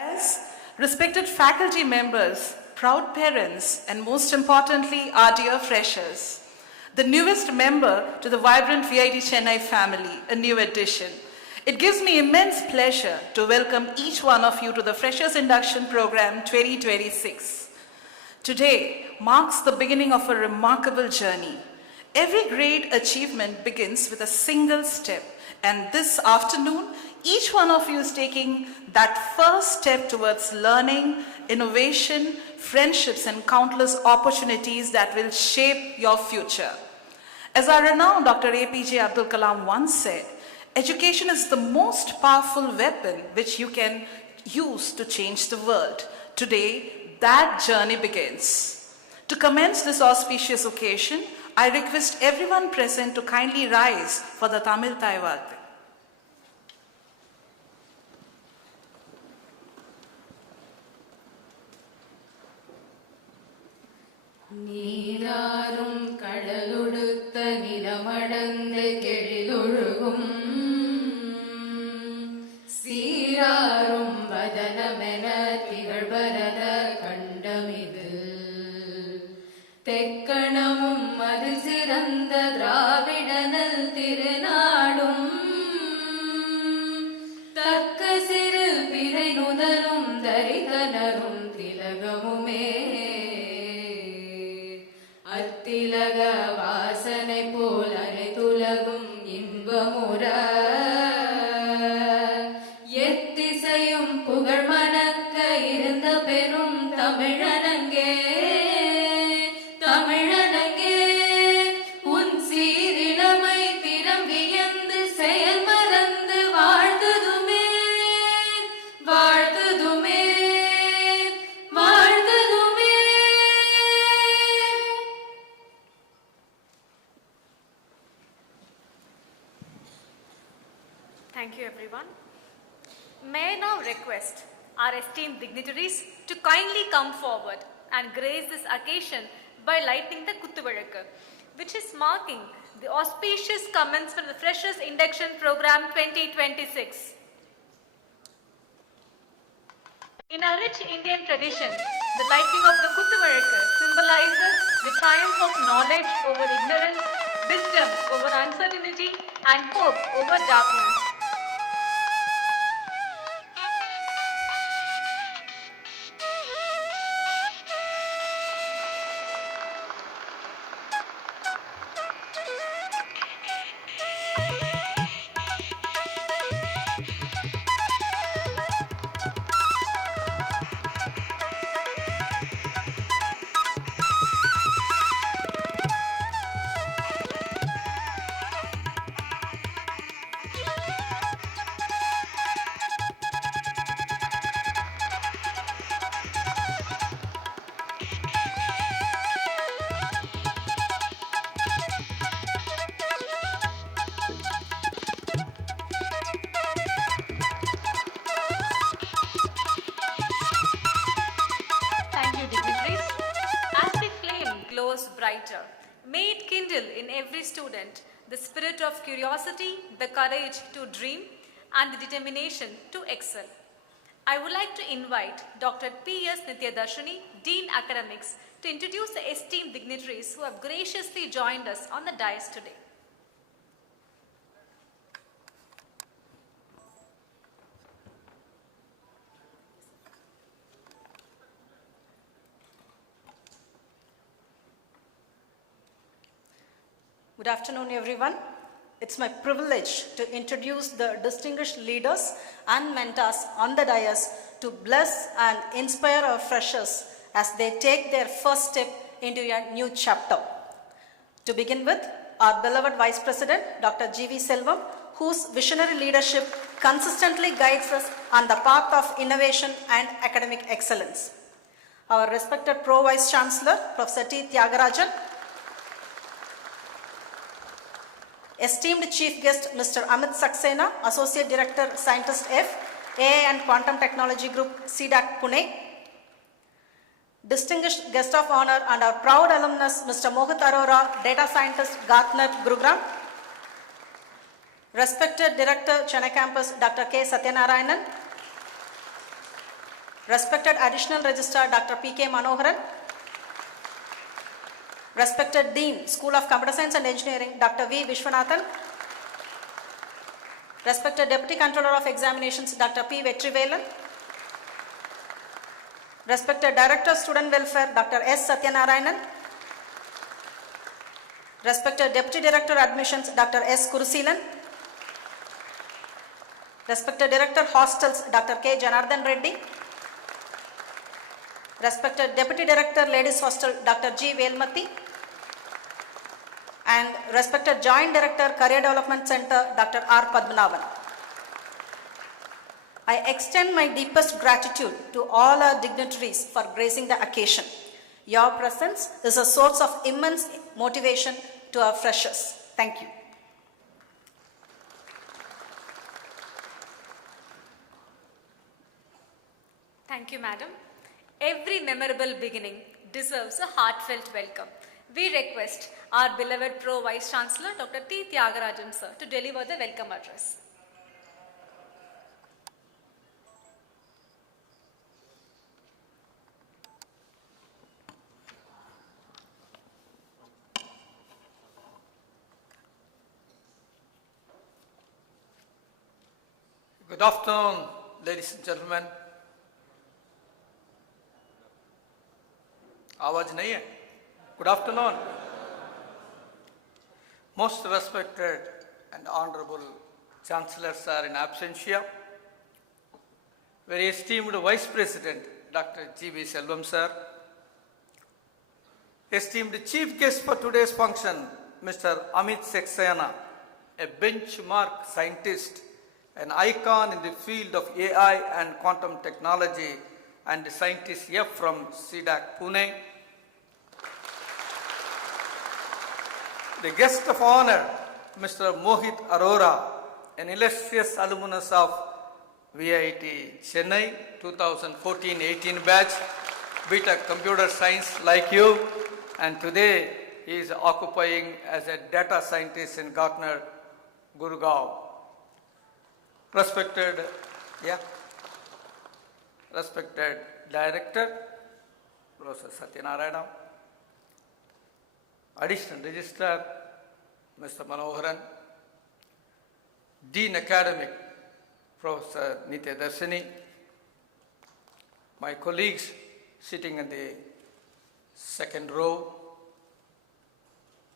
As respected faculty members, proud parents, and most importantly, our dear freshers, the newest member to the vibrant VIT Chennai family, a new addition. It gives me immense pleasure to welcome each one of you to the Freshers Induction Program 2026. Today marks the beginning of a remarkable journey. Every great achievement begins with a single step, and this afternoon, each one of you is taking that first step towards learning, innovation, friendships, and countless opportunities that will shape your future. As our renowned Dr. APJ Abdul Kalam once said, education is the most powerful weapon which you can use to change the world. Today, that journey begins. To commence this auspicious occasion, I request everyone present to kindly rise for the Tamil Thaivathu. நீராறும் கடலுடுத்த நிலமடந்து கெழிலொழுகும் சீராறும் வதனமென திகழ்வரத கண்டமிது தெக்கணமும் அது சிறந்த திராவிடனல் திருநாடும் தக்க சிறு பிறை நுதலும் தரிதனரும் திலகமுமே அத்திலக வாசனை போல் அனைத்துலகும் இன்பமுற எத்திசையும் புகழ் மணக்க இருந்த பெரும் தமிழனங்கே தமிழனங்கே உன் சீரிழமை திறம் வியந்து செயல் மறந்து வாழ்ந்ததுமே வாழ்ந்ததுமே Thank you, everyone. May I now request our esteemed dignitaries to kindly come forward and grace this occasion by lighting the Kuttuvilakku, which is marking the auspicious commencement of the Freshers Induction Program 2026. In our rich Indian tradition, the lighting of the Kuttuvilakku symbolizes the triumph of knowledge over ignorance, wisdom over uncertainty, and hope over darkness. Brighter. May it kindle in every student the spirit of curiosity, the courage to dream, and the determination to excel. I would like to invite Dr. P.S. Nityadarshini, Dean Academics, to introduce the esteemed dignitaries who have graciously joined us on the dais today. Good afternoon, everyone. It's my privilege to introduce the distinguished leaders and mentors on the dais to bless and inspire our freshers as they take their first step into a new chapter. To begin with, our beloved Vice President, Dr. G.V. Selvam, whose visionary leadership consistently guides us on the path of innovation and academic excellence. Our respected Pro Vice Chancellor, Professor T. Tyagarajan, esteemed Chief Guest, Mr. Amit Saxena, Associate Director, Scientist F, AI and Quantum Technology Group, CDAC, Pune. Distinguished Guest of Honor and our proud alumnus, Mr. Mohit Arora, Data Scientist, Gartner, Gurugram. Respected Director, Chennai Campus, Dr. K. Satyanarayanan. Respected Additional Registrar Dr. P.K. Manoharan, Respected Dean, School of Computer Science and Engineering, Dr. V. Vishwanathan, Respected Deputy Controller of Examinations, Dr. P. Vetrivelan, Respected Director of Student Welfare, Dr. S. Satyanarayanan, Respected Deputy Director Admissions, Dr. S. Kurusilan, Respected Director Hostels, Dr. K. Janardhan Reddy, Respected Deputy Director Ladies Hostel, Dr. G. Velmati, and Respected Joint Director Career Development Center, Dr. R. Padmanabhan. I extend my deepest gratitude to all our dignitaries for gracing the occasion. Your presence is a source of immense motivation to our freshers. Thank you. Thank you, Madam. Every memorable beginning deserves a heartfelt welcome. We request our beloved Pro Vice Chancellor, Dr. T. Tyagarajan, sir, to deliver the welcome address. Good afternoon, ladies and gentlemen. आवाज नहीं है? Good afternoon. Most respected and honorable chancellors are in absentia. Very esteemed Vice President Dr. G.V. Selvam sir. Esteemed chief guest for today's function, Mr. Amit Saxena, a benchmark scientist, an icon in the field of AI and quantum technology, and scientist F from CDAC Pune. The guest of honor, Mr. Mohit Arora, an illustrious alumnus of VIT Chennai 2014-18 batch, BTech Computer Science like you, and today he is occupying as a data scientist in Gartner, Gurgaon. Respected Director, Professor Satyanarayana, Additional Registrar, Mr. Manoharan, Dean Academic, Professor Nitya Darsani, my colleagues sitting in the second row,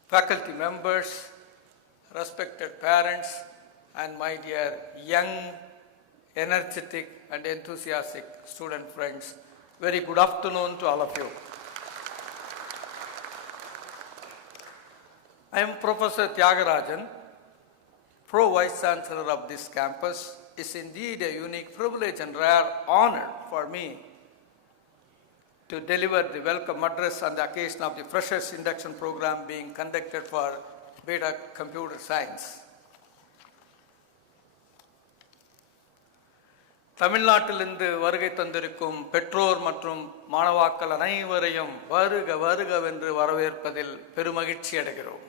faculty members, respected parents, and my dear young, energetic and enthusiastic student friends, very good afternoon to all of you. I am Professor Tyagarajan, Pro Vice Chancellor of this campus. It's indeed a unique privilege and rare honor for me to deliver the welcome address on the occasion of the Freshers Induction program being conducted for Beta Computer Science. தமிழ்நாட்டிலிருந்து வருகை தந்திருக்கும் பெற்றோர் மற்றும் மாணவாக்கள் அனைவரையும் வருக வருகவென்று வரவேற்பதில் பெருமகிழ்ச்சி அடைகிறோம்.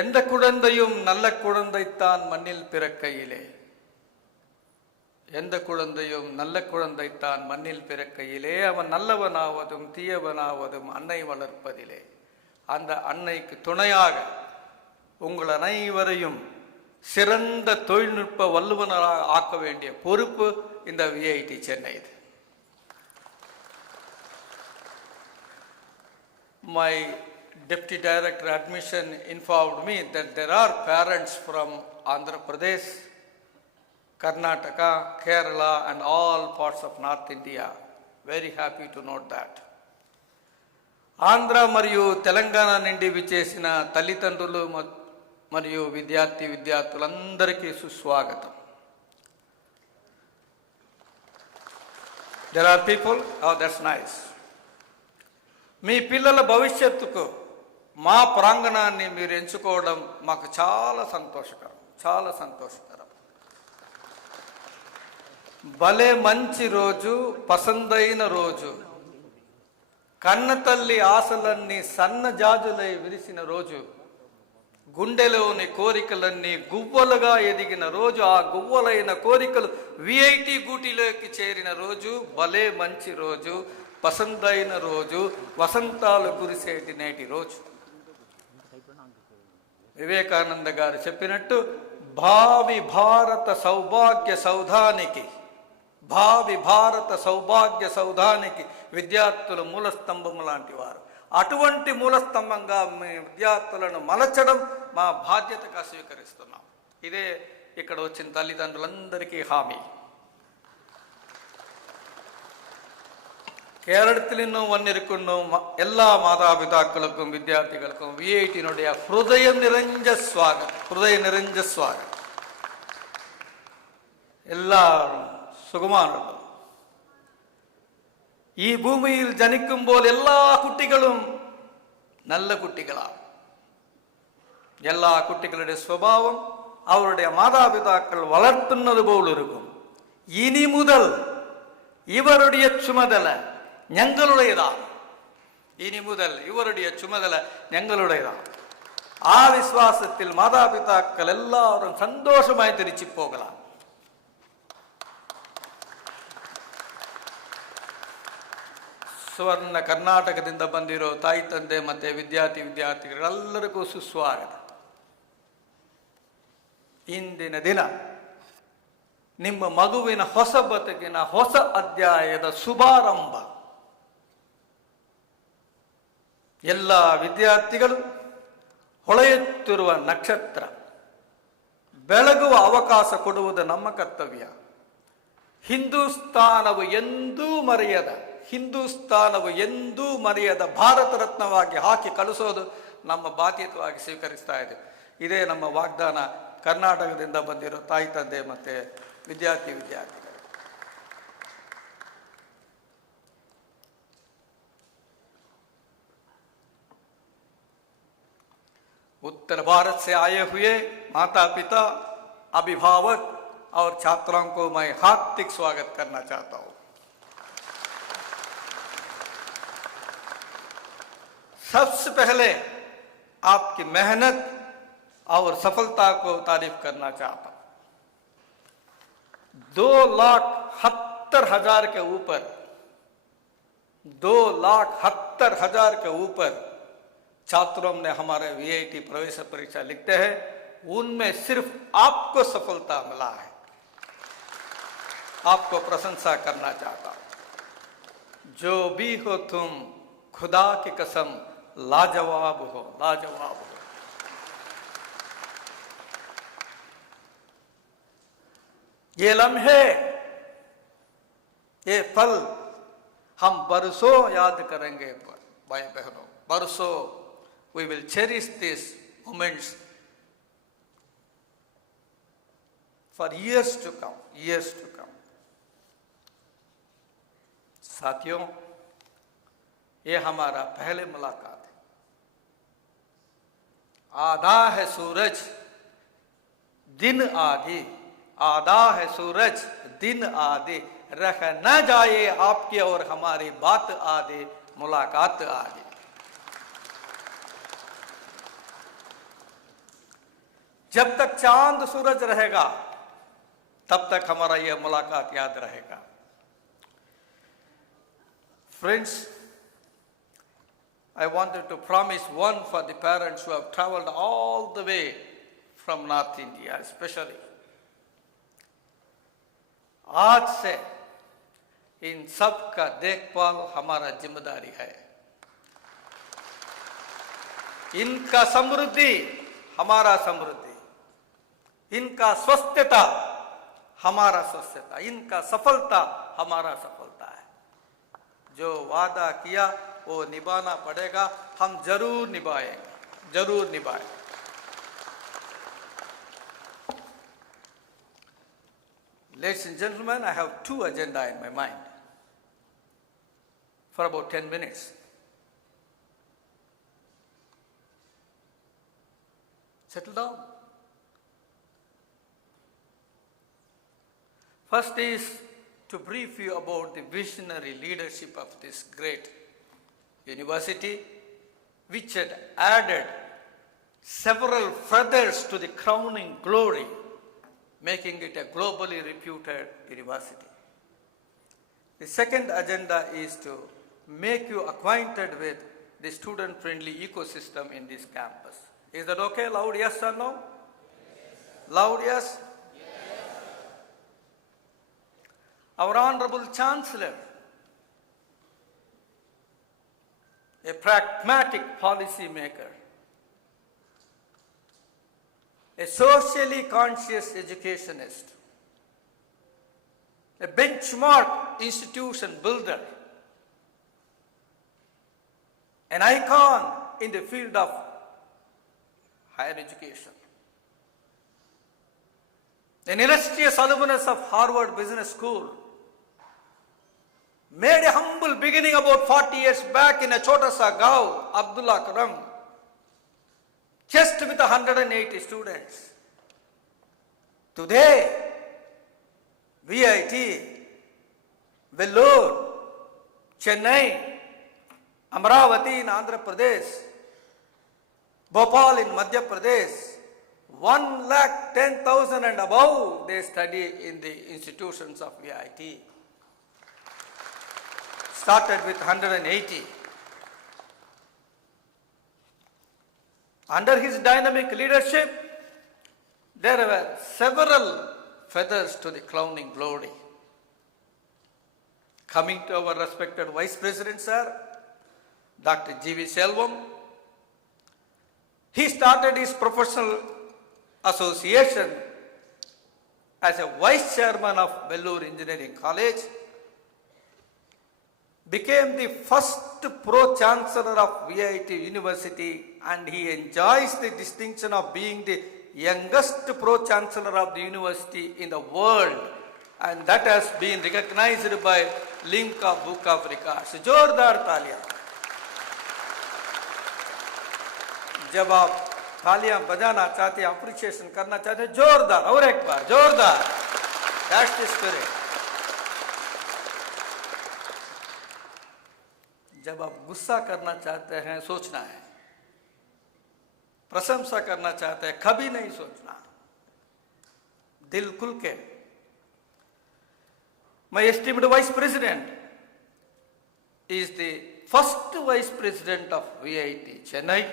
எந்த குழந்தையும் நல்ல குழந்தைத்தான் மண்ணில் பிறக்கையிலே, எந்த குழந்தையும் நல்ல குழந்தைத்தான் மண்ணில் பிறக்கையிலே, அவன் நல்லவனாவதும் தீயவனாவதும் அன்னை வளர்ப்பதிலே. அந்த அன்னைக்கு துணையாக உங்கள் அனைவரையும் சிறந்த தொழில்நுட்ப வல்லுநராக ஆக்க வேண்டிய பொறுப்பு இந்த VIT Chennai. My Deputy Director Admission informed me that there are parents from Andhra Pradesh, Karnataka, Kerala and all parts of North India. Very happy to note that. Andhra మరియు తెలంగాణ నుండి విచ్చేసిన తల్లిదండ్రులు మరియు విద్యార్థులందరికీ సుస్వాగతం. There are people, oh that's nice. మీ పిల్లల భవిష్యత్తుకు మా ప్రాంగణాన్ని మీరు ఎంచుకోవడం మాకు చాలా సంతోషకరం, చాలా సంతోషకరం. భలే మంచి రోజు, పసందైన రోజు, కన్న తల్లి ఆశలన్నీ సన్నజాజులై విరిసిన రోజు, గుండెలోని కోరికలన్నీ గువ్వలుగా ఎదిగిన రోజు, ఆ గువ్వలైన కోరికలు విఐటి గూటిలోకి చేరిన రోజు, భలే మంచి రోజు, పసందైన రోజు, వసంతాలు కురిసేటి నేటి రోజు. వివేకానంద గారు చెప్పినట్టు భావి భారత సౌభాగ్య సౌధానికి, భావి భారత సౌభాగ్య సౌధానికి విద్యార్థులు మూలస్తంభం లాంటి వారు. అటువంటి మూలస్తంభంగా మీ విద్యార్థులను మలచడం మా బాధ్యతగా స్వీకరిస్తున్నాం. ఇదే ఇక్కడ వచ్చిన തല്ലിదండ్రులందరికీ ഹാമി. കേരളത്തിൽ നിന്നും വന്നിരിക്കുന്ന എല്ലാ മാതാപിതാക്കൾക്കും വിദ്യാർത്ഥികൾക്കും VIT-നുடைய ഹൃദയം നിറഞ്ഞ സ്വാഗതം. എല്ലാവരും സുഖമാണല്ലോ. ഈ ഭൂമിയിൽ ജനിക്കുമ്പോൾ എല്ലാ കുട്ടികളും നല്ല കുട്ടികളാണ്. എല്ലാ കുട്ടികളുടെ സ്വഭാവം അവരുടെ മാതാപിതാക്കൾ വളർത്തുന്നത് പോലൊരുക്കും. ഇനി മുതൽ ഇവരുടെ ചുമതല ഞങ്ങളുടേതാണ്. ഇനി മുതൽ ഇവരുടെ ചുമതല ഞങ്ങളുടേതാണ്. ആ വിശ്വാസത്തിൽ മാതാപിതാക്കൾ എല്ലാവരും സന്തോഷമായി തിരിച്ചു പോകலாம். ಸುವರ್ಣ ಕರ್ನಾಟಕದಿಂದ ಬಂದಿರೋ ತಾಯಿ ತಂದೆ ಮತ್ತೆ ವಿದ್ಯಾರ್ಥಿಗಳೆಲ್ಲರಿಗೂ ಸುಸ್ವಾಗತ. ಇಂದಿನ ದಿನ ನಿಮ್ಮ ಮಗುವಿನ ಹೊಸ ಬದುಕಿನ ಹೊಸ ಅಧ್ಯಾಯದ ಶುಭಾರಂಭ. ಎಲ್ಲ ವಿದ್ಯಾರ್ಥಿಗಳು ಹೊಳೆಯುತ್ತಿರುವ ನಕ್ಷತ್ರ, ಬೆಳಗುವ ಅವಕಾಶ ಕೊಡುವುದು ನಮ್ಮ ಕರ್ತವ್ಯ. ಹಿಂದೂಸ್ತಾನವು ಎಂದೂ ಮರೆಯದ ಭಾರತ ರತ್ನವಾಗಿ ಹಾಕಿ ಕಳಿಸೋದು ನಮ್ಮ ಬಾಧ್ಯತೆಯಾಗಿ ಸ್ವೀಕರಿಸ್ತಾ ಇದೆ. ಇದೇ ನಮ್ಮ ವಾಗ್ದಾನ ಕರ್ನಾಟಕದಿಂದ ಬಂದಿರೋ ತಾಯಿ ತಂದೆ ಮತ್ತೆ ವಿದ್ಯಾರ್ಥಿಗಳು. उत्तर भारत से आए हुए माता पिता, अभिभावक और छात्रों को मैं हार्दिक स्वागत करना चाहता हूं. सबसे पहले आपकी मेहनत और सफलता को तारीफ करना चाहता हूं. 2,70,000 के ऊपर 2,70,000 के ऊपर छात्रों ने हमारे VIT प्रवेश परीक्षा लिखते हैं. उनमें सिर्फ आपको सफलता मिला है. आपको प्रशंसा करना चाहता हूं. जो भी हो तुम, खुदा की कसम लाजवाब हो. ये लम्हे, ये पल हम बरसों याद करेंगे. भाई बहनों, बरसों we will cherish these moments for years to come. साथियों, ये हमारा पहले मुलाकात है. आधा है सूरज दिन आधी, आधा है सूरज दिन आधी, रह न जाए आपकी और हमारी बात आधी, मुलाकात आधी. जब तक चांद सूरज रहेगा तब तक हमारा यह मुलाकात याद रहेगा. Friends, I wanted to promise one for the parents who have traveled all the way from North India, especially. आज से इन सब का देखभाल हमारा जिम्मेदारी है. इनका समृद्धि हमारा समृद्धि, इनका स्वस्थता हमारा स्वस्थता, इनका सफलता हमारा सफलता है. जो वादा किया वो निभाना पड़ेगा. हम जरूर निभाएंगे. Ladies and gentlemen, I have two agendas in my mind for about 10 minutes. Settle down. First is to brief you about the visionary leadership of this great university, which had added several feathers to the crowning glory, making it a globally reputed university. The second agenda is to make you acquainted with the student-friendly ecosystem in this campus. Is that okay? Loud yes or no? Loud yes? Our Honorable Chancellor, a pragmatic policy maker, a socially conscious educationist, a benchmark institution builder, an icon in the field of higher education, an illustrious alumnus of Harvard Business School, made a humble beginning about 40 years back in a chota sa gaon, Abdullah Karam, just with 180 students. Today, VIT, Vellore, Chennai, Amravati in Andhra Pradesh, Bhopal in Madhya Pradesh, 110,000 and above they study in the institutions of VIT. Started with 180. Under his dynamic leadership, there were several feathers to the crowning glory. Coming to our respected Vice President, sir, Dr. G.V. Selvam, he started his professional association as a Vice Chairman of Vellore Engineering College, became the first Pro-Chancellor of VIT University, and he enjoys the distinction of being the youngest Pro-Chancellor of the university in the world, and that has been recognized by Limca Book of Records. जोरदार तालियां. जब आप तालियां बजाना चाहते हैं, appreciation करना चाहते हैं, जोरदार, और एक बार जोरदार. That's the spirit. जब आप गुस्सा करना चाहते हैं, सोचना है. प्रशंसा करना चाहते हैं, कभी नहीं सोचना. दिल खुल के. My esteemed Vice President is the first Vice President of VIT Chennai,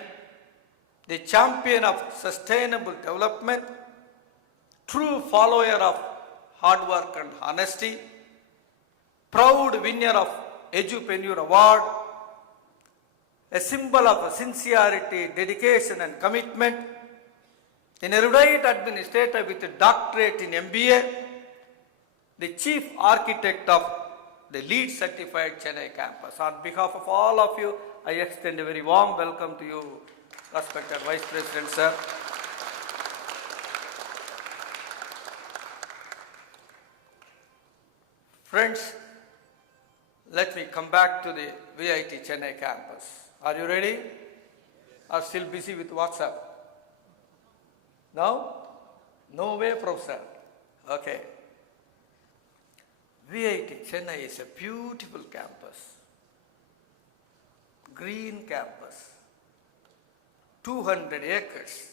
the champion of sustainable development, true follower of hard work and honesty, proud winner of Edupreneur Award, a symbol of sincerity, dedication and commitment, an erudite administrator with a doctorate in MBA, the chief architect of the LEED certified Chennai campus. On behalf of all of you, I extend a very warm welcome to you, respected Vice President, sir. Friends, let me come back to the VIT Chennai campus. Are you ready? Or still busy with WhatsApp? No? No way, Professor. Okay. VIT Chennai is a beautiful campus. Green campus. 200 acres.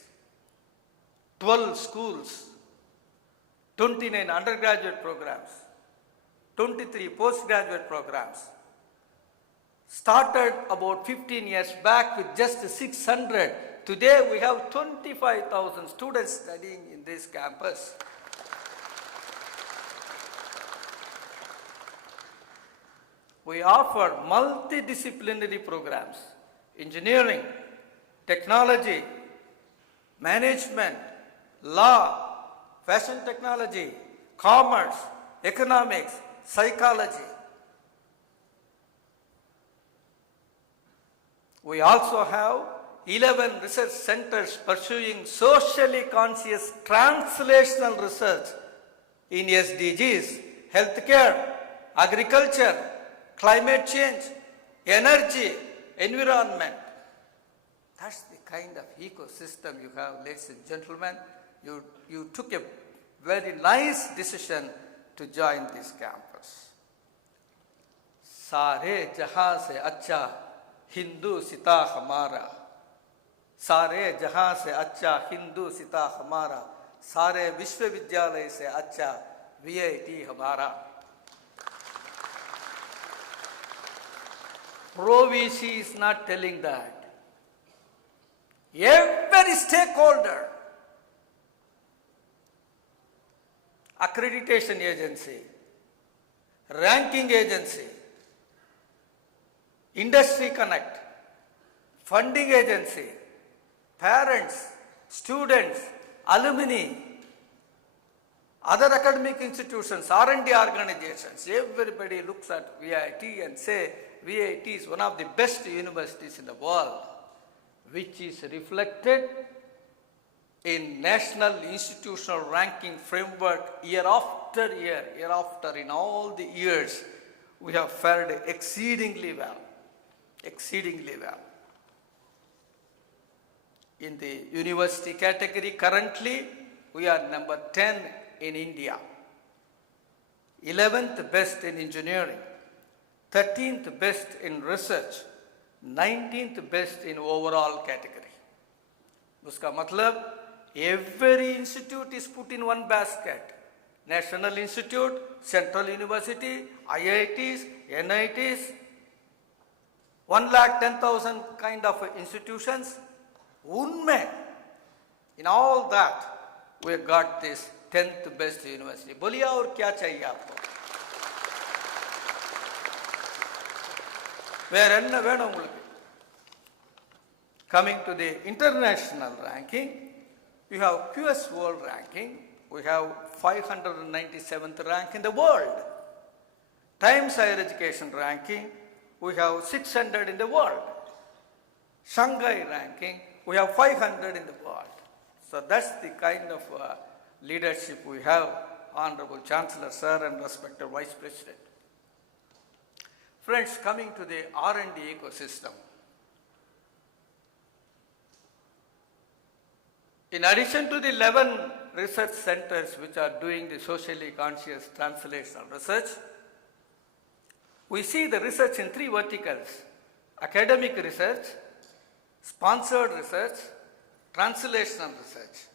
12 schools. 29 undergraduate programs. 23 postgraduate programs. Started about 15 years back with just 600. Today we have 25,000 students studying in this campus. We offer multidisciplinary programs, engineering, technology, management, law, fashion technology, commerce, economics, psychology. We also have 11 research centers pursuing socially conscious translational research in SDGs, healthcare, agriculture, climate change, energy, environment. That's the kind of ecosystem you have, ladies and gentlemen. You took a very nice decision to join this campus. सारे जहां से अच्छा हिंदू सिता हमारा सारे जहां से अच्छा हिंदू सिता हमारा, सारे विश्वविद्यालय से अच्छा VIT हमारा. Pro-VC is not telling that. Every stakeholder, accreditation agency, ranking agency, industry connect, funding agency, parents, students, alumni, other academic institutions, R&D organizations, everybody looks at VIT and say VIT is one of the best universities in the world, which is reflected in national institutional ranking framework year after year, in all the years, we have fared exceedingly well. In the university category, currently, we are number 10 in India, 11th best in engineering, 13th best in research, 19th best in overall category. Uska matlab, every institute is put in one basket. National Institute, Central University, IITs, NITs, 110,000 kind of institutions. Unme, in all that, we got this 10th best university. Boliye aur kya chahiye aapko? Where enna venum ungalku? Coming to the international ranking, we have QS World Ranking. We have 597th rank in the world. Times Higher Education Ranking, we have 600 in the world. Shanghai Ranking, we have 500 in the world. So that's the kind of leadership we have, Honorable Chancellor Sir and respected Vice President. Friends, coming to the R&D ecosystem. In addition to the 11 research centers which are doing the socially conscious translational research, we see the research in 3 verticals: academic research, sponsored research, translational research.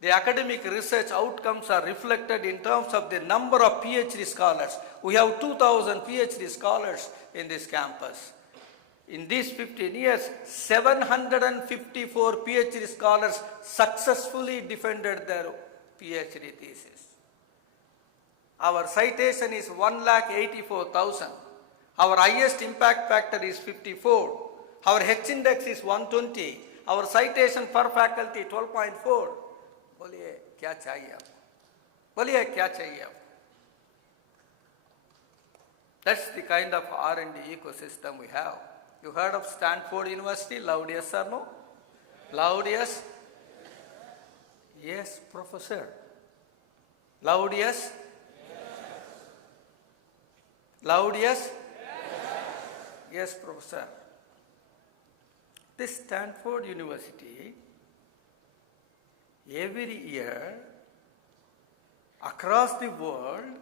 The academic research outcomes are reflected in terms of the number of PhD scholars. We have 2,000 PhD scholars in this campus. In these 15 years, 754 PhD scholars successfully defended their PhD thesis. Our citation is 1,84,000. Our highest impact factor is 54. Our H index is 120. Our citation per faculty 12.4. बोलिए क्या चाहिए आपको? बोलिए क्या चाहिए आपको? That's the kind of R&D ecosystem we have. You heard of Stanford University? Loud yes or no? Loud yes? Yes, professor. Loud yes? Loud yes? Yes, professor. This Stanford University, every year, across the world,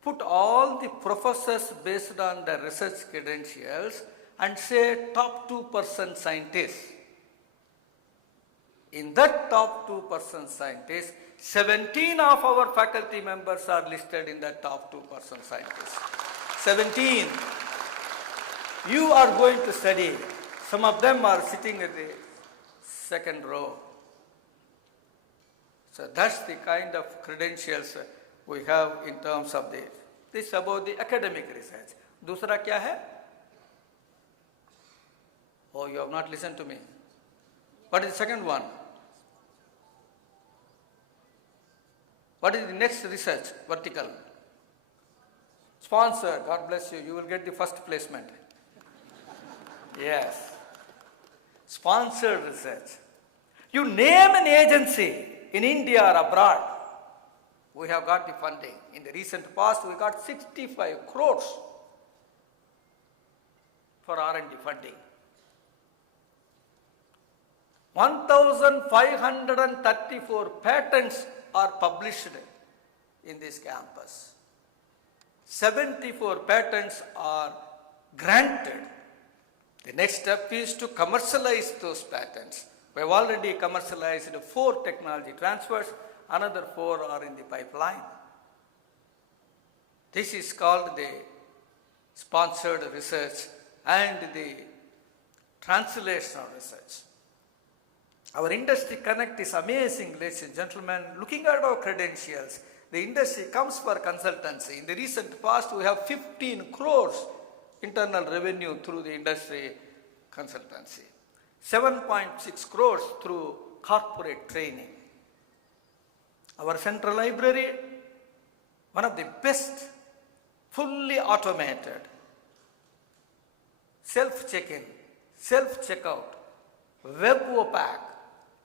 put all the professors based on their research credentials and say top 2% scientists. In that top 2% scientists, 17 of our faculty members are listed in that top 2% scientists. 17. You are going to study. Some of them are sitting at the second row. So that's the kind of credentials we have in terms of this about the academic research. Dusra kya hai? Oh, you have not listened to me. What is the second one? What is the next research vertical? Sponsor, God bless you, you will get the first placement. Yes. Sponsored research. You name an agency in India or abroad, we have got the funding. In the recent past, we got 65 crores for R&D funding. 1,534 patents are published in this campus. 74 patents are granted. The next step is to commercialize those patents. We have already commercialized 4 technology transfers, another 4 are in the pipeline. This is called the sponsored research and the translational research. Our industry connect is amazing, ladies and gentlemen. Looking at our credentials, the industry comes for consultancy. In the recent past, we have 15 crores internal revenue through the industry consultancy, 7.6 crores through corporate training. Our central library, one of the best, fully automated, self-check-in, self-checkout, web OPAC,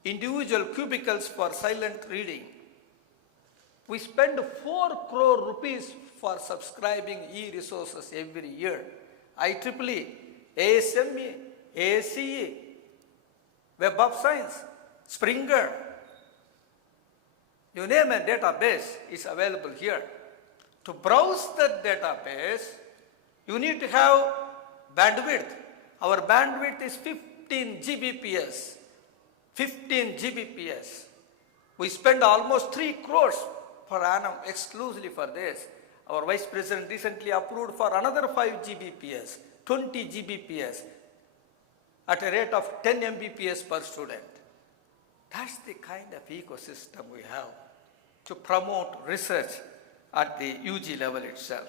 individual cubicles for silent reading. We spend 4 crore rupees for subscribing e-resources every year. IEEE, ASME, ASCE, Web of Science, Springer. You name a database is available here. To browse that database, you need to have bandwidth. Our bandwidth is 15 Gbps. 15 Gbps. We spend almost 3 crores per annum exclusively for this. Our Vice President recently approved for another 5 Gbps, 20 Gbps at a rate of 10 Mbps per student. That's the kind of ecosystem we have to promote research at the UG level itself.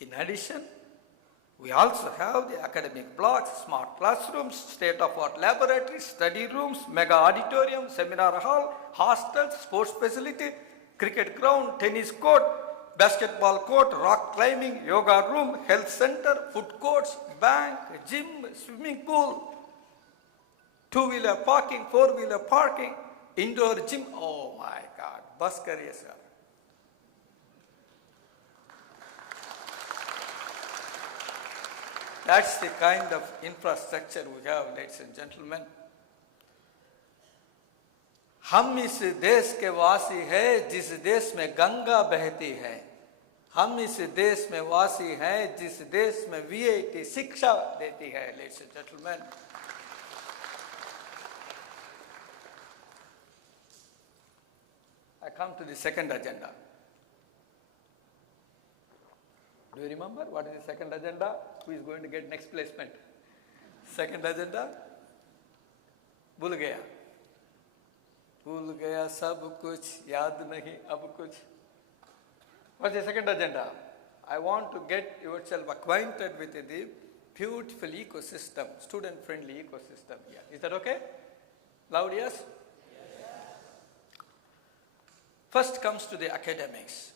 In addition, we also have the academic blocks, smart classrooms, state-of-art laboratories, study rooms, mega auditorium, seminar hall, hostels, sports facility, cricket ground, tennis court, basketball court, rock climbing, yoga room, health center, food courts, bank, gym, swimming pool, two-wheeler parking, four-wheeler parking, indoor gym. Oh my God, bus career, sir. That's the kind of infrastructure we have, ladies and gentlemen. हम इस देश के वासी हैं जिस देश में गंगा बहती है. हम इस देश में वासी हैं जिस देश में वीआईटी शिक्षा देती है, ladies and gentlemen. I come to the second agenda. Do you remember what is the second agenda? Who is going to get next placement? Second agenda? भूल गया. भूल गया सब कुछ, याद नहीं अब कुछ. What's the second agenda? I want to get yourself acquainted with the beautiful ecosystem, student-friendly ecosystem here. Is that okay? Loud yes? First comes to the academics.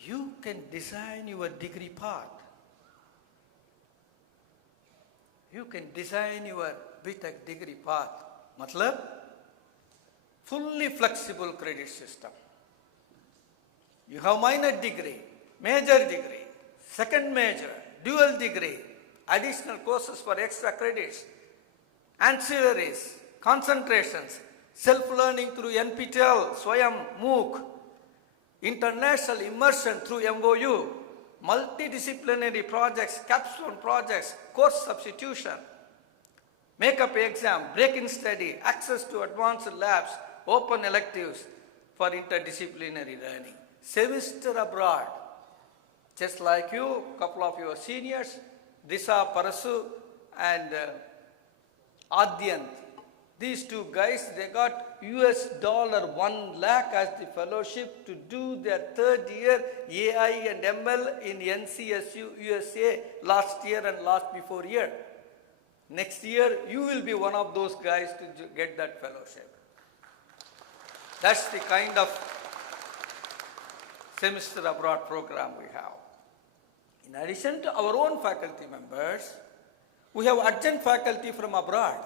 You can design your degree path. You can design your BTech degree path. Matlab, fully flexible credit system. You have minor degree, major degree, second major, dual degree, additional courses for extra credits, ancillaries, concentrations, self-learning through NPTEL, Swayam, MOOC, international immersion through MOU, multidisciplinary projects, capstone projects, course substitution, make-up exam, break-in study, access to advanced labs, open electives for interdisciplinary learning. Semester abroad, just like you, couple of your seniors, Disha, Parasu and Adyan. These two guys, they got $1 lakh as the fellowship to do their third year AI and ML in NCSU USA last year and last before year. Next year, you will be one of those guys to get that fellowship. That's the kind of semester abroad program we have. In addition to our own faculty members, we have adjunct faculty from abroad.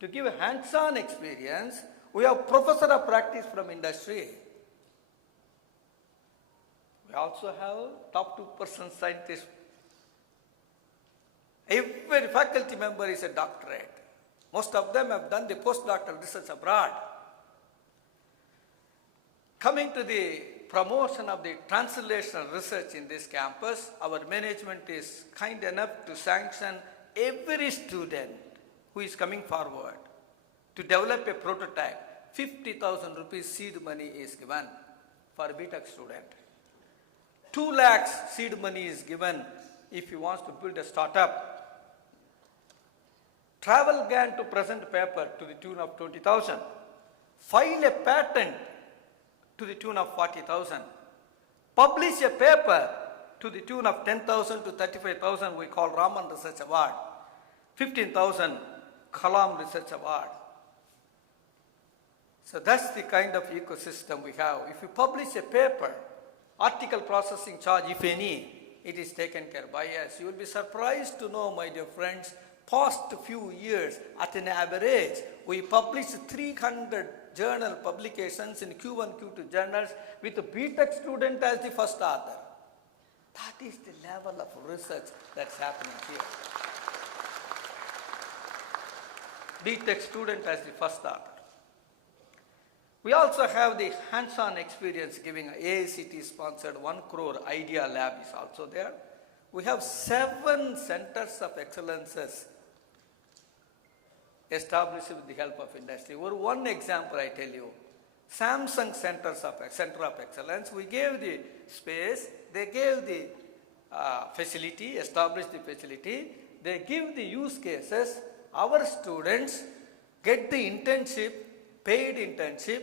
To give a hands-on experience, we have professor of practice from industry. We also have top 2% scientists. Every faculty member is a doctorate. Most of them have done the postdoctoral research abroad. Coming to the promotion of the translational research in this campus, our management is kind enough to sanction every student who is coming forward to develop a prototype. 50,000 rupees seed money is given for a BTech student. 2 lakhs seed money is given if he wants to build a startup. Travel GAN to present paper to the tune of 20,000. File a patent to the tune of 40,000. Publish a paper to the tune of 10,000 to 35,000 we call Raman Research Award. 15,000 Kalam Research Award. So that's the kind of ecosystem we have. If you publish a paper, article processing charge, if any, it is taken care by us. You will be surprised to know, my dear friends, past few years, at an average, we publish 300 journal publications in Q1, Q2 journals with a BTech student as the first author. That is the level of research that's happening here. BTech student as the first author. We also have the hands-on experience giving AICT-sponsored 1 crore Idea Lab is also there. We have 7 centers of excellences established with the help of industry. One example I tell you, Samsung Center of Excellence, we gave the space, they gave the facility, established the facility, they give the use cases, our students get the internship, paid internship,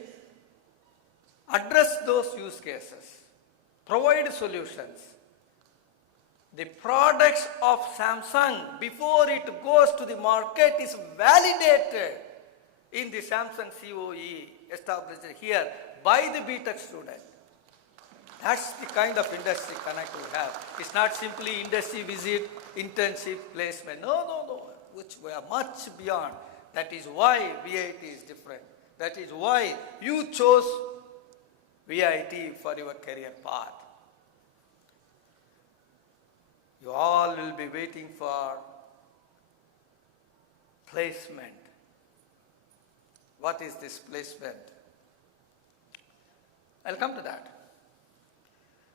address those use cases, provide solutions. The products of Samsung, before it goes to the market, is validated in the Samsung COE established here by the BTech student. That's the kind of industry connect we have. It's not simply industry visit, internship, placement. No. Which we are much beyond. That is why VIT is different. That is why you chose VIT for your career path. You all will be waiting for placement. What is this placement? I'll come to that.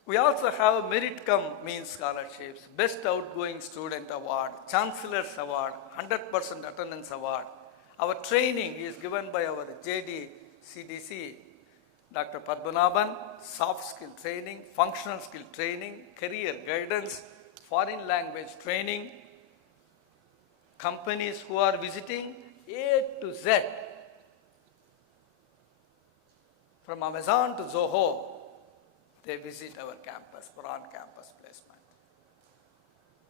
We also have Merit Cum Means scholarships, Best Outgoing Student Award, Chancellor's Award, 100% Attendance Award. Our training is given by our JD CDC, Dr. Padmanabhan, soft skill training, functional skill training, career guidance, foreign language training, companies who are visiting A to Z, from Amazon to Zoho, they visit our campus for on-campus placement.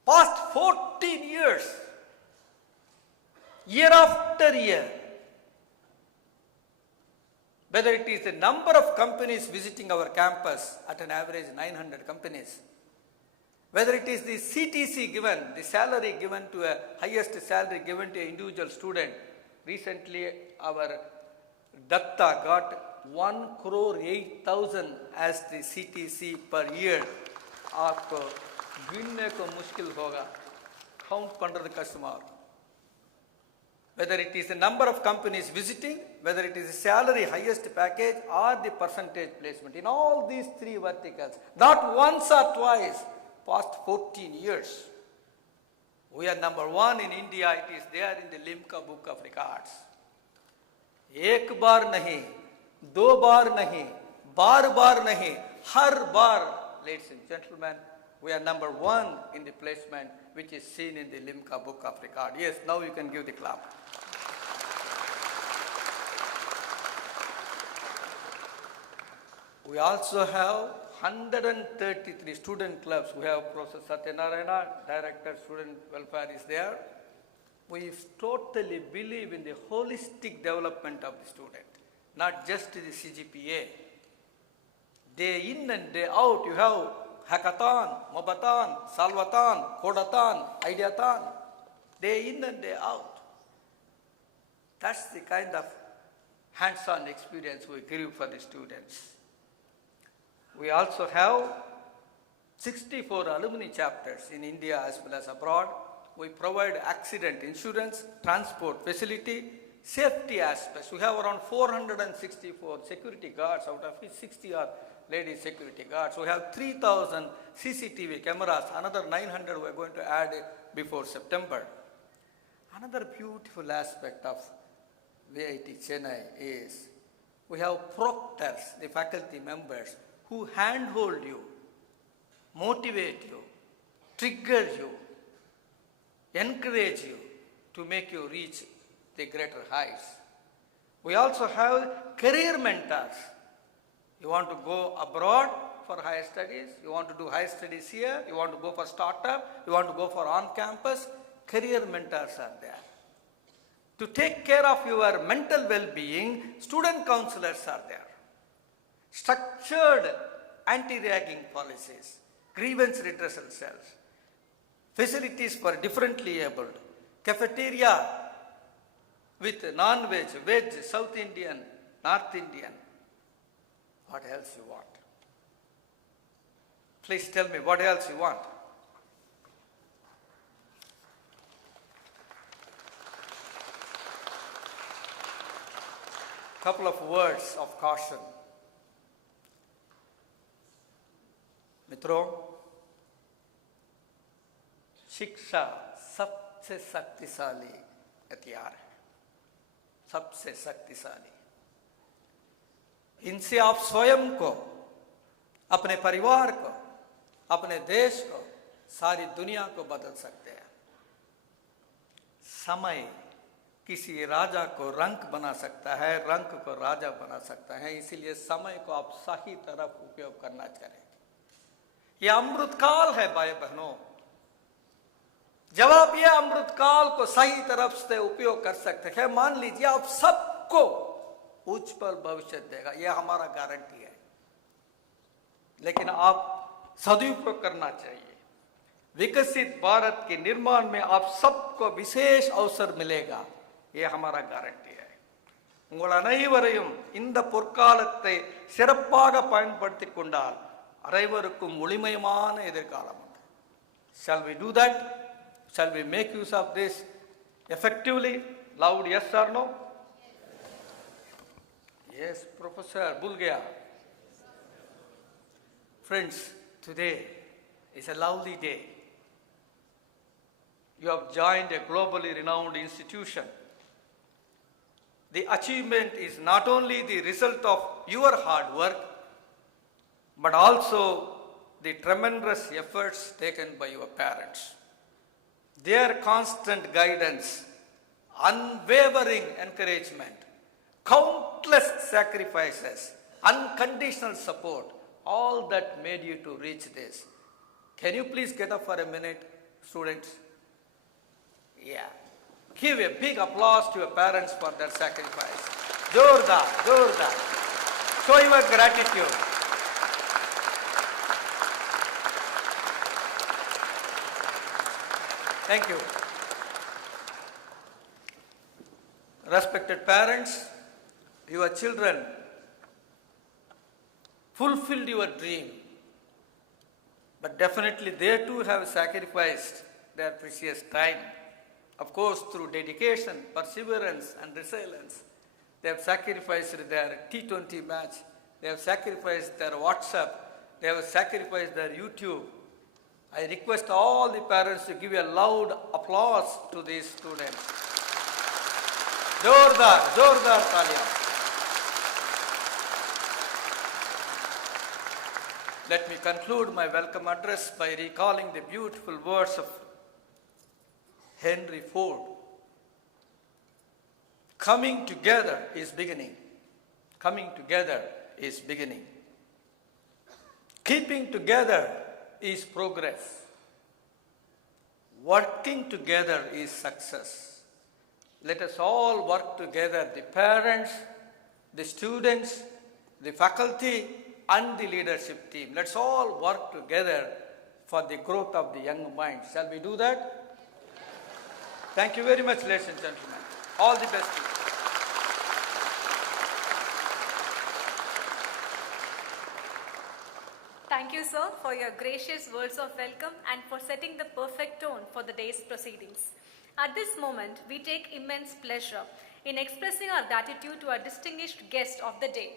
Past 14 years, year after year, whether it is the number of companies visiting our campus, at an average 900 companies, whether it is the CTC given, the salary given to a highest salary given to an individual student. Recently, our Datta got 1 crore 8,000 as the CTC per year. आपको गिनने को मुश्किल होगा, count पढ़ने customer. Whether it is the number of companies visiting, whether it is the salary highest package or the percentage placement, in all these 3 verticals, not once or twice, past 14 years, we are number 1 in India. It is there in the Limca Book of Records. एक बार नहीं, 2 बार नहीं, बार नहीं, हर बार, ladies and gentlemen, we are number 1 in the placement which is seen in the Limca Book of Record. Yes, now you can give the clap. We also have 133 student clubs. We have Professor Satyanarayana, Director Student Welfare is there. We totally believe in the holistic development of the student, not just the CGPA. Day in and day out, you have hackathon, mobathon, salvathon, codathon, ideathon. Day in and day out. That's the kind of hands-on experience we give for the students. We also have 64 alumni chapters in India as well as abroad. We provide accident insurance, transport facility, safety aspects. We have around 464 security guards, out of which 60 are lady security guards. We have 3,000 CCTV cameras, another 900 we are going to add before September. Another beautiful aspect of VIT Chennai is we have proctors, the faculty members, who handhold you, motivate you, trigger you, encourage you to make you reach the greater heights. We also have career mentors. You want to go abroad for higher studies, you want to do higher studies here, you want to go for startup, you want to go for on-campus, career mentors are there. To take care of your mental well-being, student counselors are there. Structured anti-ragging policies, grievance redressal cells, facilities for differently abled, cafeteria with non-veg, veg, South Indian, North Indian. What else you want? Please tell me what else you want. Couple of words of caution. मित्रों, शिक्षा सबसे शक्तिशाली हथियार है, सबसे शक्तिशाली। इनसे आप स्वयं को, अपने परिवार को, अपने देश को, सारी दुनिया को बदल सकते हैं। समय किसी राजा को रंक बना सकता है, रंक को राजा बना सकता है, इसीलिए समय को आप सही तरफ उपयोग करना चाहिए। यह अमृतकाल है भाई बहनों। जब आप यह अमृतकाल को सही तरफ से उपयोग कर सकते हैं, मान लीजिए आप सबको उज्जवल भविष्य देगा, यह हमारा गारंटी है। लेकिन आप सदुपयोग करना चाहिए। विकसित भारत के निर्माण में आप सबको विशेष अवसर मिलेगा, यह हमारा गारंटी है। உங்கள் அனைவரையும் இந்த பொற்காலத்தை சிறப்பாக பயன்படுத்திக் கொண்டால் அனைவருக்கும் ஒளிமயமான எதிர்காலம் உண்டு. Shall we do that? Shall we make use of this effectively? Loud yes or no? Yes, Professor, भूल गया. Friends, today is a lovely day. You have joined a globally renowned institution. The achievement is not only the result of your hard work, but also the tremendous efforts taken by your parents. Their constant guidance, unwavering encouragement, countless sacrifices, unconditional support, all that made you to reach this. Can you please get up for a minute, students? Yeah. Give a big applause to your parents for their sacrifice. Jordar, Jordar. Show your gratitude. Thank you. Respected parents, your children fulfilled your dream, but definitely they too have sacrificed their precious time. Of course, through dedication, perseverance, and resilience, they have sacrificed their T20 match, they have sacrificed their WhatsApp, they have sacrificed their YouTube. I request all the parents to give a loud applause to these students. Jordar, Jordar Talia. Let me conclude my welcome address by recalling the beautiful words of Henry Ford. Coming together is beginning. Coming together is beginning. Keeping together is progress. Working together is success. Let us all work together, the parents, the students, the faculty, and the leadership team. Let's all work together for the growth of the young mind. Shall we do that? Thank you very much, ladies and gentlemen. All the best to you. Thank you, sir, for your gracious words of welcome and for setting the perfect tone for the day's proceedings. At this moment, we take immense pleasure in expressing our gratitude to our distinguished guest of the day.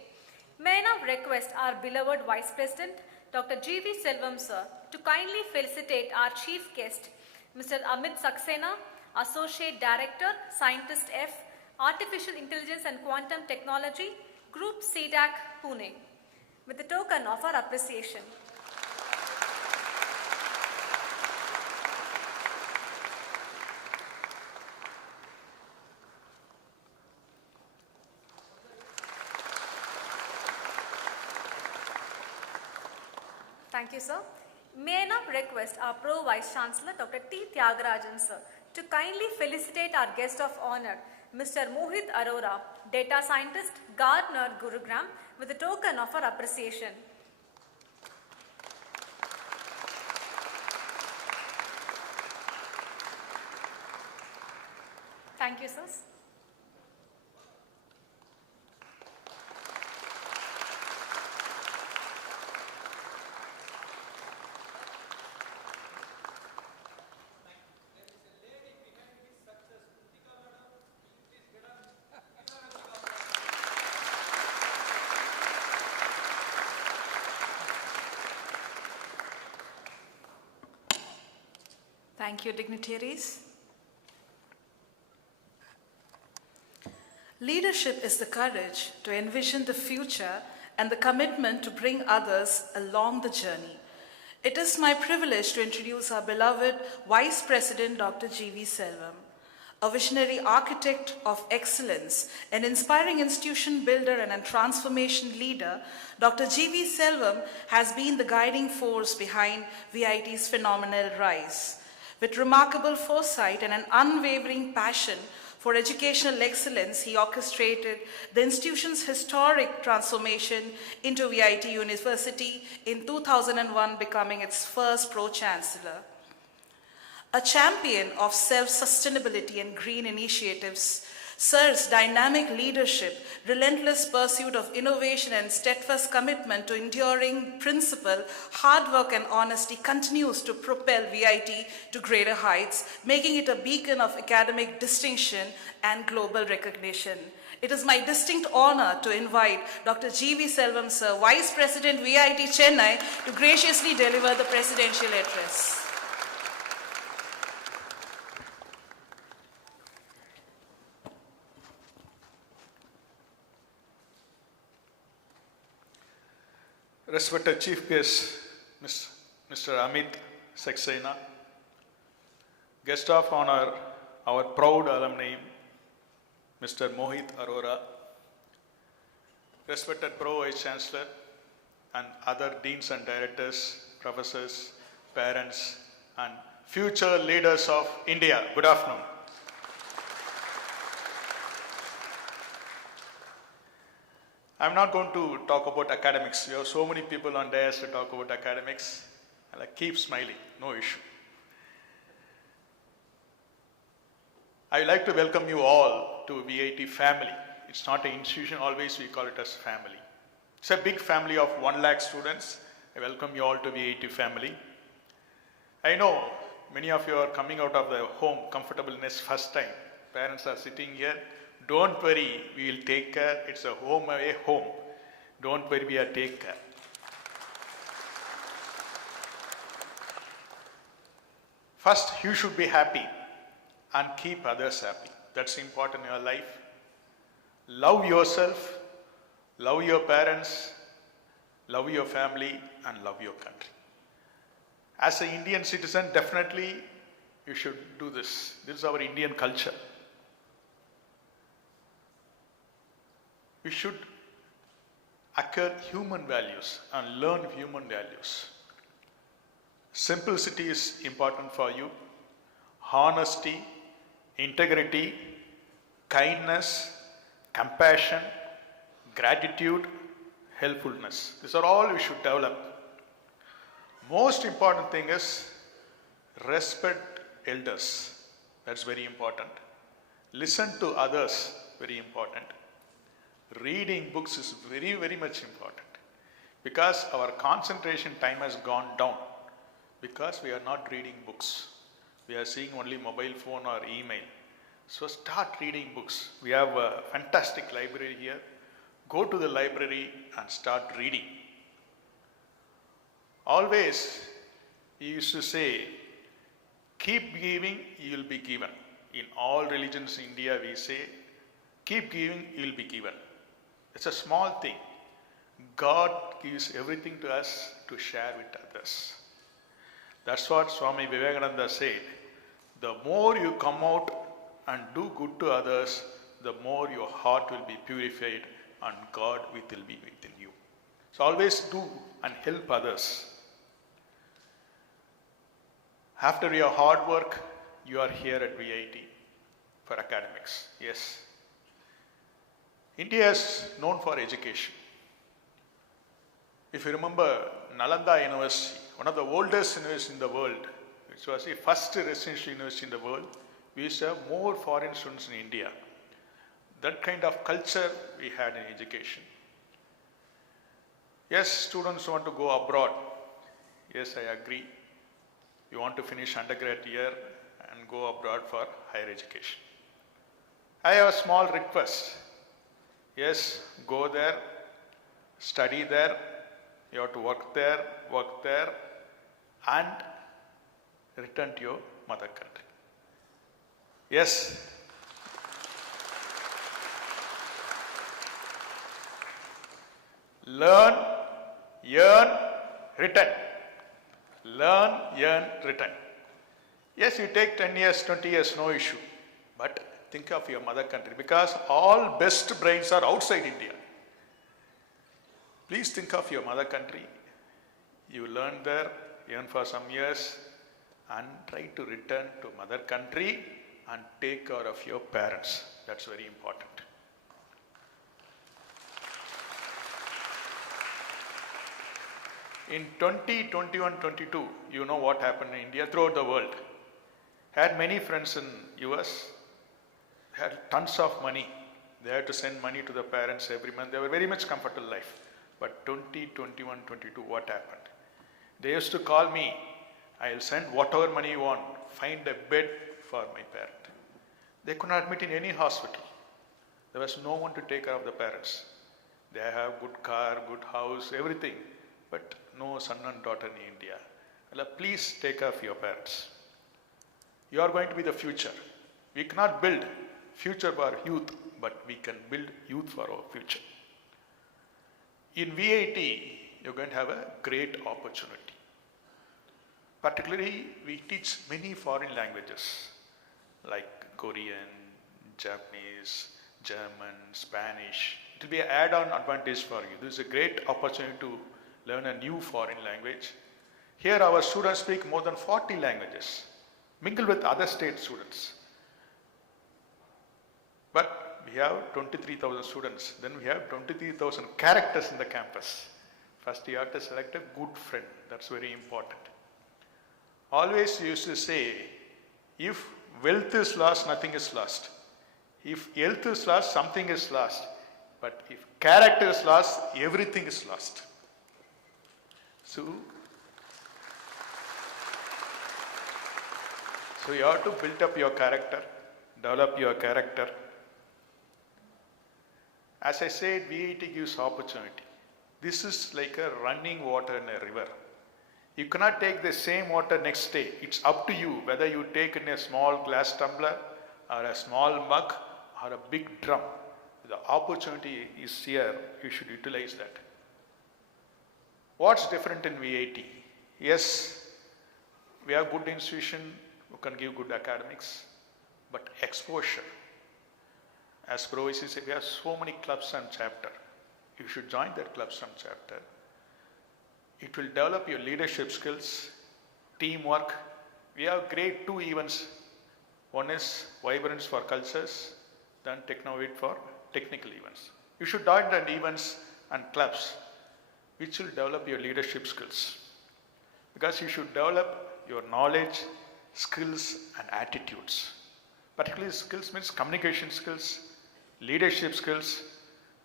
May I now request our beloved Vice President, Dr. G.V. Selvam sir, to kindly felicitate our chief guest, Mr. Amit Saxena, Associate Director, Scientist F, Artificial Intelligence and Quantum Technology, Group CDAC, Pune, with a token of our appreciation. Thank you, sir. May I now request our Pro Vice Chancellor, Dr. T. Tyagarajan, sir, to kindly felicitate our guest of honor, Mr. Mohit Arora, Data Scientist, Gardner, Gurugram, with a token of our appreciation. Thank you, sir. Thank you, dignitaries. Leadership is the courage to envision the future and the commitment to bring others along the journey. It is my privilege to introduce our beloved Vice President, Dr. G.V. Selvam, a visionary architect of excellence, an inspiring institution builder and a transformation leader. Dr. G.V. Selvam has been the guiding force behind VIT's phenomenal rise. With remarkable foresight and an unwavering passion for educational excellence, he orchestrated the institution's historic transformation into VIT University in 2001, becoming its first Pro-Chancellor. A champion of self-sustainability and green initiatives, Sir's dynamic leadership, relentless pursuit of innovation and steadfast commitment to enduring principle, hard work and honesty continues to propel VIT to greater heights, making it a beacon of academic distinction and global recognition. It is my distinct honor to invite Dr. G.V. Selvam sir, Vice President VIT Chennai, to graciously deliver the presidential address. Respected Chief Guest, Mr. Amit Saxena, Guest of Honor, our proud alumni, Mr. Mohit Arora, respected Pro Vice Chancellor and other Deans and Directors, Professors, parents, and future leaders of India, good afternoon. I'm not going to talk about academics. You have so many people on dais to talk about academics. I'll keep smiling, no issue. I would like to welcome you all to VIT family. It's not an institution, always we call it as family. It's a big family of 1 lakh students. I welcome you all to VIT family. I know many of you are coming out of the home comfortableness first time. Parents are sitting here. Don't worry, we will take care. It's a home away home. Don't worry, we are take care. First, you should be happy and keep others happy. That's important in your life. Love yourself, love your parents, love your family, and love your country. As an Indian citizen, definitely you should do this. This is our Indian culture. We should acquire human values and learn human values. Simplicity is important for you. Honesty, integrity, kindness, compassion, gratitude, helpfulness. These are all we should develop. Most important thing is respect elders. That's very important. Listen to others, very important. Reading books is very, very much important because our concentration time has gone down because we are not reading books. We are seeing only mobile phone or email. So start reading books. We have a fantastic library here. Go to the library and start reading. Always, he used to say, keep giving, you will be given. In all religions in India, we say, keep giving, you will be given. It's a small thing. God gives everything to us to share with others. That's what Swami Vivekananda said. The more you come out and do good to others, the more your heart will be purified and God will be within you. So always do and help others. After your hard work, you are here at VIT for academics. Yes. India is known for education. If you remember, Nalanda University, one of the oldest universities in the world, which was the first residential university in the world, we used to have more foreign students in India. That kind of culture we had in education. Yes, students want to go abroad. Yes, I agree. You want to finish undergrad year and go abroad for higher education. I have a small request. Yes, go there, study there, you have to work there, and return to your mother country. Yes. Learn, earn, return. Learn, earn, return. Yes, you take 10 years, 20 years, no issue. But think of your mother country, because all best brains are outside India. Please think of your mother country. You learn there, earn for some years, and try to return to mother country and take care of your parents. That's very important. In 2021-22, you know what happened in India, throughout the world. Had many friends in US, had tons of money. They had to send money to the parents every month. They were very much comfortable life. But 2021-22, what happened? They used to call me, I'll send whatever money you want, find a bed for my parent. They could not admit in any hospital. There was no one to take care of the parents. They have good car, good house, everything. But no son and daughter in India. Well, please take care of your parents. You are going to be the future. We cannot build future for youth, but we can build youth for our future. In VIT, you're going to have a great opportunity. Particularly, we teach many foreign languages like Korean, Japanese, German, Spanish. It will be an add-on advantage for you. This is a great opportunity to learn a new foreign language. Here our students speak more than 40 languages, mingle with other state students. But we have 23,000 students, then we have 23,000 characters in the campus. First you have to select a good friend, that's very important. Always used to say, if wealth is lost, nothing is lost. If health is lost, something is lost. But if character is lost, everything is lost. So you have to build up your character, develop your character. As I said, VIT gives opportunity. This is like a running water in a river. You cannot take the same water next day. It's up to you whether you take in a small glass tumbler or a small mug or a big drum. The opportunity is here. You should utilize that. What's different in VIT? Yes, we have good institution who can give good academics, but exposure. As Provost said, we have so many clubs and chapter. You should join that clubs and chapter. It will develop your leadership skills, teamwork. We have great 2 events. One is Vibrance for Cultures, then Technovate for technical events. You should join the events and clubs which will develop your leadership skills. Because you should develop your knowledge, skills and attitudes. Particularly skills means communication skills, leadership skills,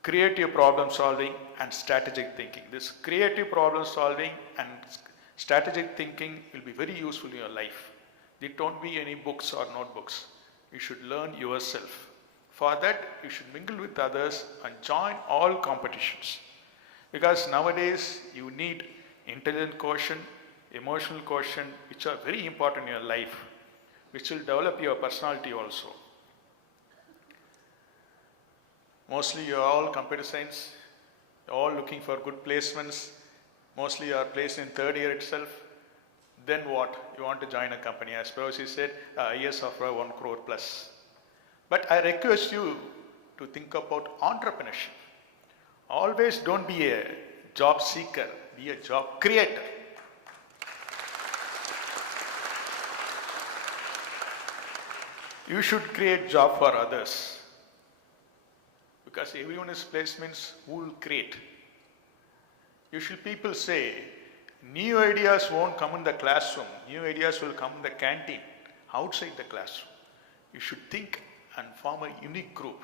creative problem solving and strategic thinking. This creative problem solving and strategic thinking will be very useful in your life. There don't be any books or notebooks. You should learn yourself. For that, you should mingle with others and join all competitions. Because nowadays, you need intelligent quotient, emotional quotient, which are very important in your life, which will develop your personality also. Mostly you are all computer science, you are all looking for good placements. Mostly you are placed in third year itself. Then what? You want to join a company. As Prabhuji said, years of 1 crore plus. But I request you to think about entrepreneurship. Always don't be a job seeker, be a job creator. You should create job for others. Because everyone is placed means who will create. Usually people say, new ideas won't come in the classroom, new ideas will come in the canteen, outside the classroom. You should think and form a unique group.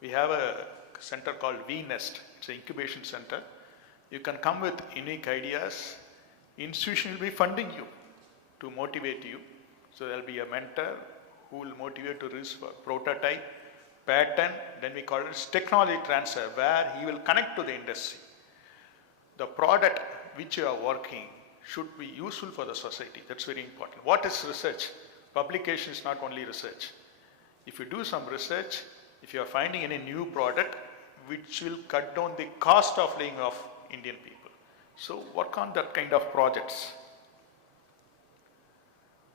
We have a center called V-Nest, it's an incubation center. You can come with unique ideas. Institution will be funding you to motivate you. So there will be a mentor who will motivate to reach for prototype, pattern, then we call it technology transfer, where he will connect to the industry. The product which you are working should be useful for the society. That's very important. What is research? Publication is not only research. If you do some research, if you are finding any new product which will cut down the cost of laying off Indian people. So work on that kind of projects.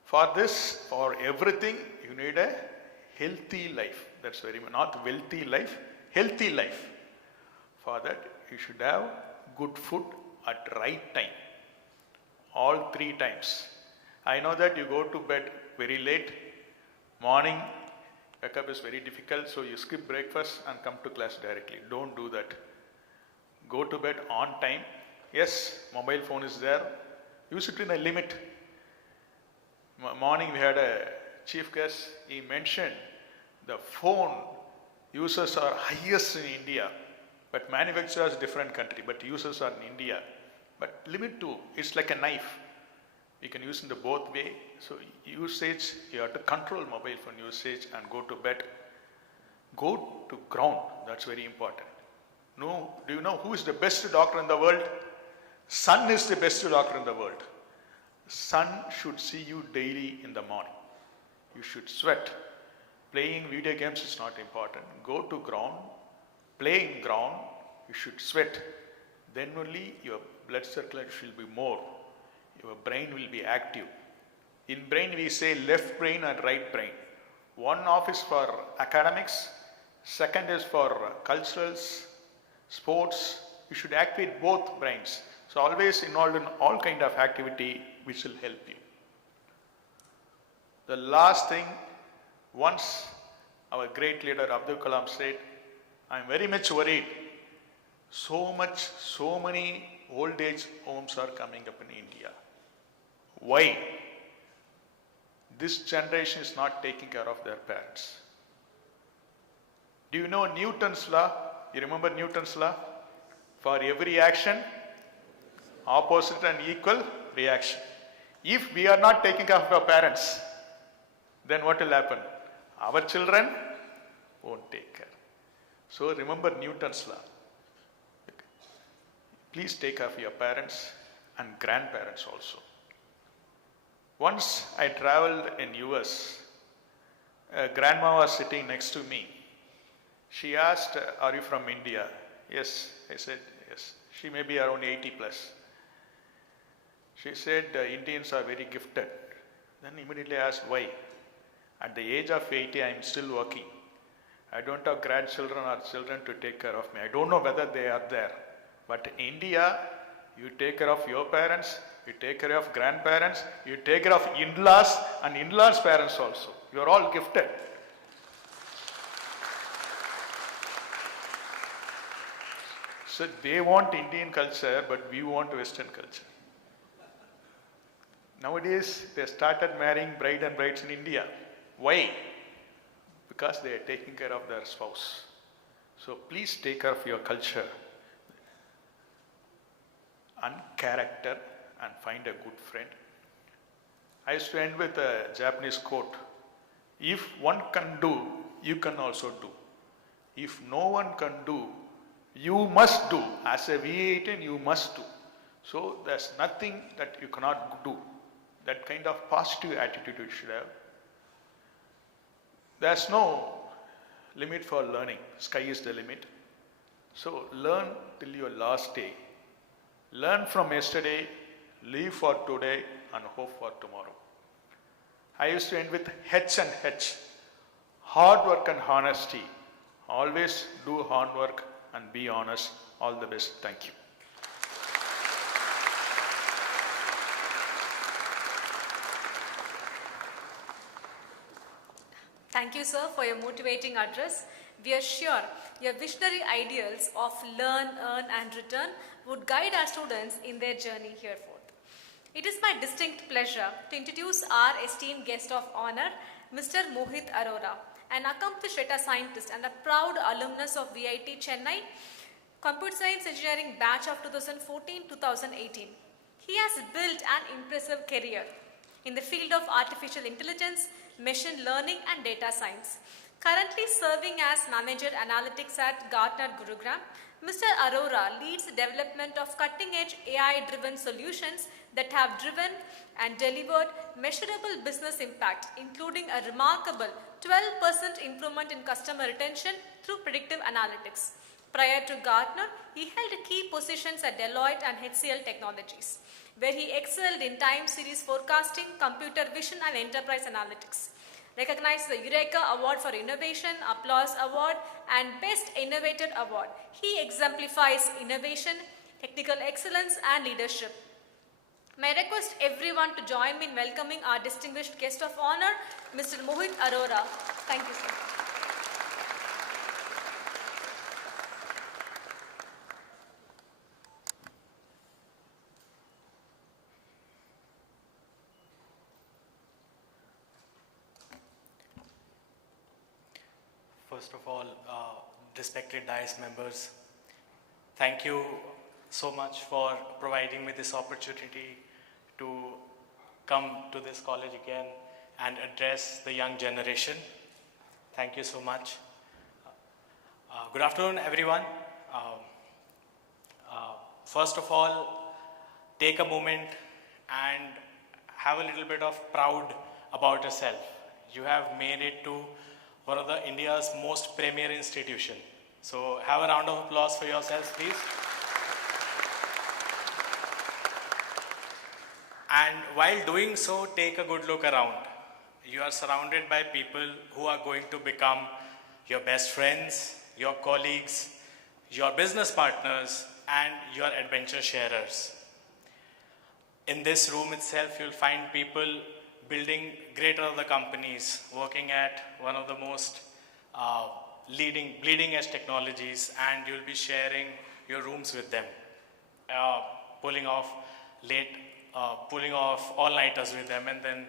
For this, for everything, you need a healthy life. That's very much, not wealthy life, healthy life. For that, you should have good food at right time. All 3 times. I know that you go to bed very late. Morning, wake up is very difficult, so you skip breakfast and come to class directly. Don't do that. Go to bed on time. Yes, mobile phone is there. Use it in a limit. Morning we had a chief guest. He mentioned the phone users are highest in India, but manufacturers different country, but users are in India. But limit to, it's like a knife. You can use in the both way. So usage, you have to control mobile phone usage and go to bed. Go to ground, that's very important. No, do you know who is the best doctor in the world? Sun is the best doctor in the world. Sun should see you daily in the morning. You should sweat. Playing video games is not important. Go to ground, play in ground, you should sweat. Then only your blood circulation will be more. Your brain will be active. In brain we say left brain and right brain. One half is for academics, second is for culturals, sports. You should activate both brains. So always involved in all kind of activity which will help you. The last thing, once our great leader Abdul Kalam said, I am very much worried. So many old age homes are coming up in India. Why? This generation is not taking care of their parents. Do you know Newton's law? You remember Newton's law? For every action, opposite and equal reaction. If we are not taking care of our parents, then what will happen? Our children won't take care. So remember Newton's law. Please take care of your parents and grandparents also. Once I traveled in US, a grandma was sitting next to me. She asked, are you from India? Yes, I said, yes. She may be around 80 plus. She said, Indians are very gifted. Then immediately I asked, why? At the age of 80, I am still working. I don't have grandchildren or children to take care of me. I don't know whether they are there. But in India, you take care of your parents, you take care of grandparents, you take care of in-laws and in-laws' parents also. You are all gifted. So they want Indian culture, but we want Western culture. Nowadays, they started marrying bride and brides in India. Why? Because they are taking care of their spouse. So please take care of your culture and character and find a good friend. I used to end with a Japanese quote. If one can do, you can also do. If no one can do, you must do. As a V18, you must do. So there's nothing that you cannot do. That kind of positive attitude you should have. There's no limit for learning. Sky is the limit. So learn till your last day. Learn from yesterday, live for today, and hope for tomorrow. I used to end with H and H. Hard work and honesty. Always do hard work and be honest. All the best. Thank you. Thank you, sir, for your motivating address. We are sure your visionary ideals of learn, earn, and return would guide our students in their journey hereforth. It is my distinct pleasure to introduce our esteemed guest of honor, Mr. Mohit Arora, an accomplished data scientist and a proud alumnus of VIT Chennai, Computer Science Engineering batch of 2014-2018. He has built an impressive career in the field of artificial intelligence, machine learning, and data science. Currently serving as Manager Analytics at Gartner Gurugram, Mr. Arora leads the development of cutting-edge AI-driven solutions that have driven and delivered measurable business impact, including a remarkable 12% improvement in customer retention through predictive analytics. Prior to Gartner, he held key positions at Deloitte and HCL Technologies, where he excelled in time series forecasting, computer vision, and enterprise analytics. Recognized the Eureka Award for Innovation, Applause Award, and Best Innovator Award. He exemplifies innovation, technical excellence, and leadership. May I request everyone to join me in welcoming our distinguished guest of honor, Mr. Mohit Arora. Thank you, sir. First of all, respected dais members, thank you so much for providing me this opportunity to come to this college again and address the young generation. Thank you so much. Good afternoon, everyone. First of all, take a moment and have a little bit of proud about yourself. You have made it to one of the India's most premier institution. So have a round of applause for yourselves, please. And while doing so, take a good look around. You are surrounded by people who are going to become your best friends, your colleagues, your business partners, and your adventure sharers. In this room itself, you'll find people building greater of the companies, working at one of the most bleeding edge technologies, and you'll be sharing your rooms with them, pulling off all-nighters with them, and then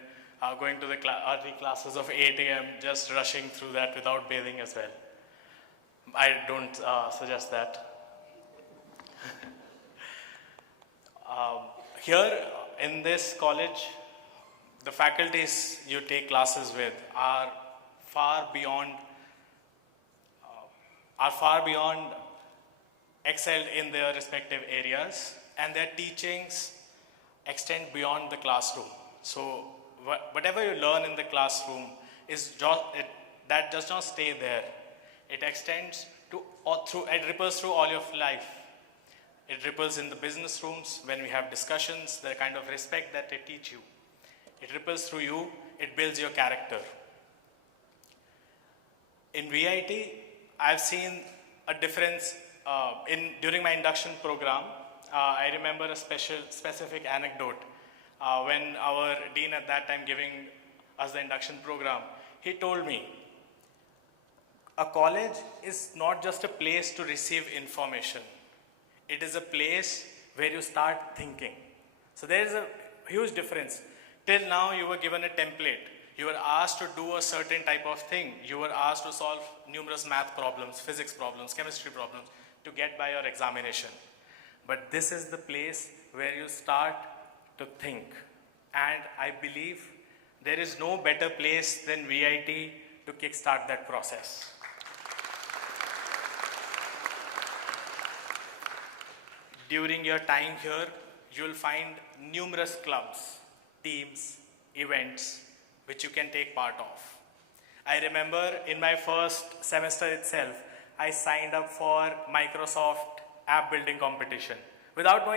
going to the early classes of 8 a.m., just rushing through that without bathing as well. I don't suggest that. Here in this college, the faculties you take classes with are far beyond excelled in their respective areas, and their teachings extend beyond the classroom. So whatever you learn in the classroom that does not stay there. It extends it ripples through all your life. It ripples in the business rooms when we have discussions, the kind of respect that they teach you. It ripples through you, it builds your character. In VIT, I've seen a difference during my induction program. I remember a specific anecdote when our dean at that time giving us the induction program. He told me, a college is not just a place to receive information. It is a place where you start thinking. So there is a huge difference. Till now, you were given a template. You were asked to do a certain type of thing. You were asked to solve numerous math problems, physics problems, chemistry problems to get by your examination. But this is the place where you start to think. And I believe There is no better place than VIT to kickstart that process. During your time here, you will find numerous clubs, teams, events which you can take part of. I remember in my first semester itself, I signed up for Microsoft app building competition. Without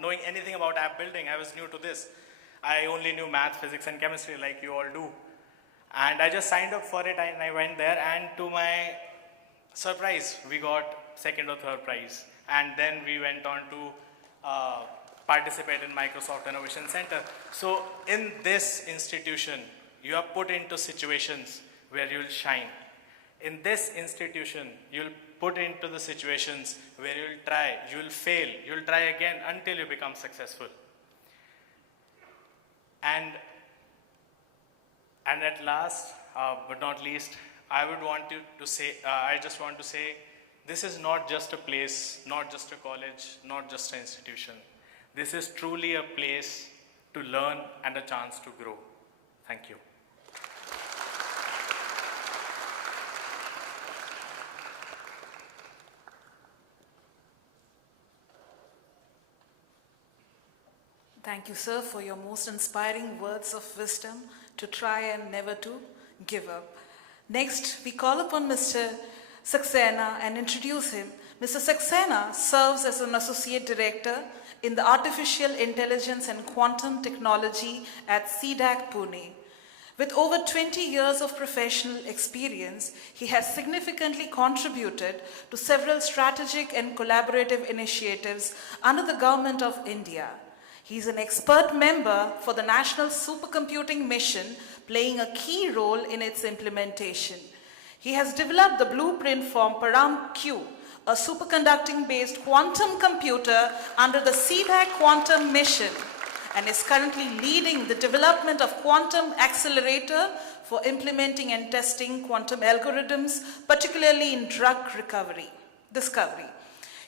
knowing anything about app building, I was new to this. I only knew math, physics and chemistry like you all do. And I just signed up for it and I went there, and to my surprise, we got second or third prize. And then we went on to participate in Microsoft Innovation Center. So in this institution, you are put into situations where you will shine. In this institution, you will put into the situations where you will try, you will fail, you will try again until you become successful. And at last, but not least, I just want to say, this is not just a place, not just a college, not just an institution. This is truly a place to learn and a chance to grow. Thank you. Thank you, sir, for your most inspiring words of wisdom to try and never to give up. Next, we call upon Mr. Saxena and introduce him. Mr. Saxena serves as an Associate Director in the Artificial Intelligence and Quantum Technology at CDAC Pune. With over 20 years of professional experience, he has significantly contributed to several strategic and collaborative initiatives under the Government of India. He is an expert member for the National Supercomputing Mission, playing a key role in its implementation. He has developed the blueprint for Param-Q, a superconducting-based quantum computer under the CDAC Quantum Mission, and is currently leading the development of quantum accelerator for implementing and testing quantum algorithms, particularly in drug discovery.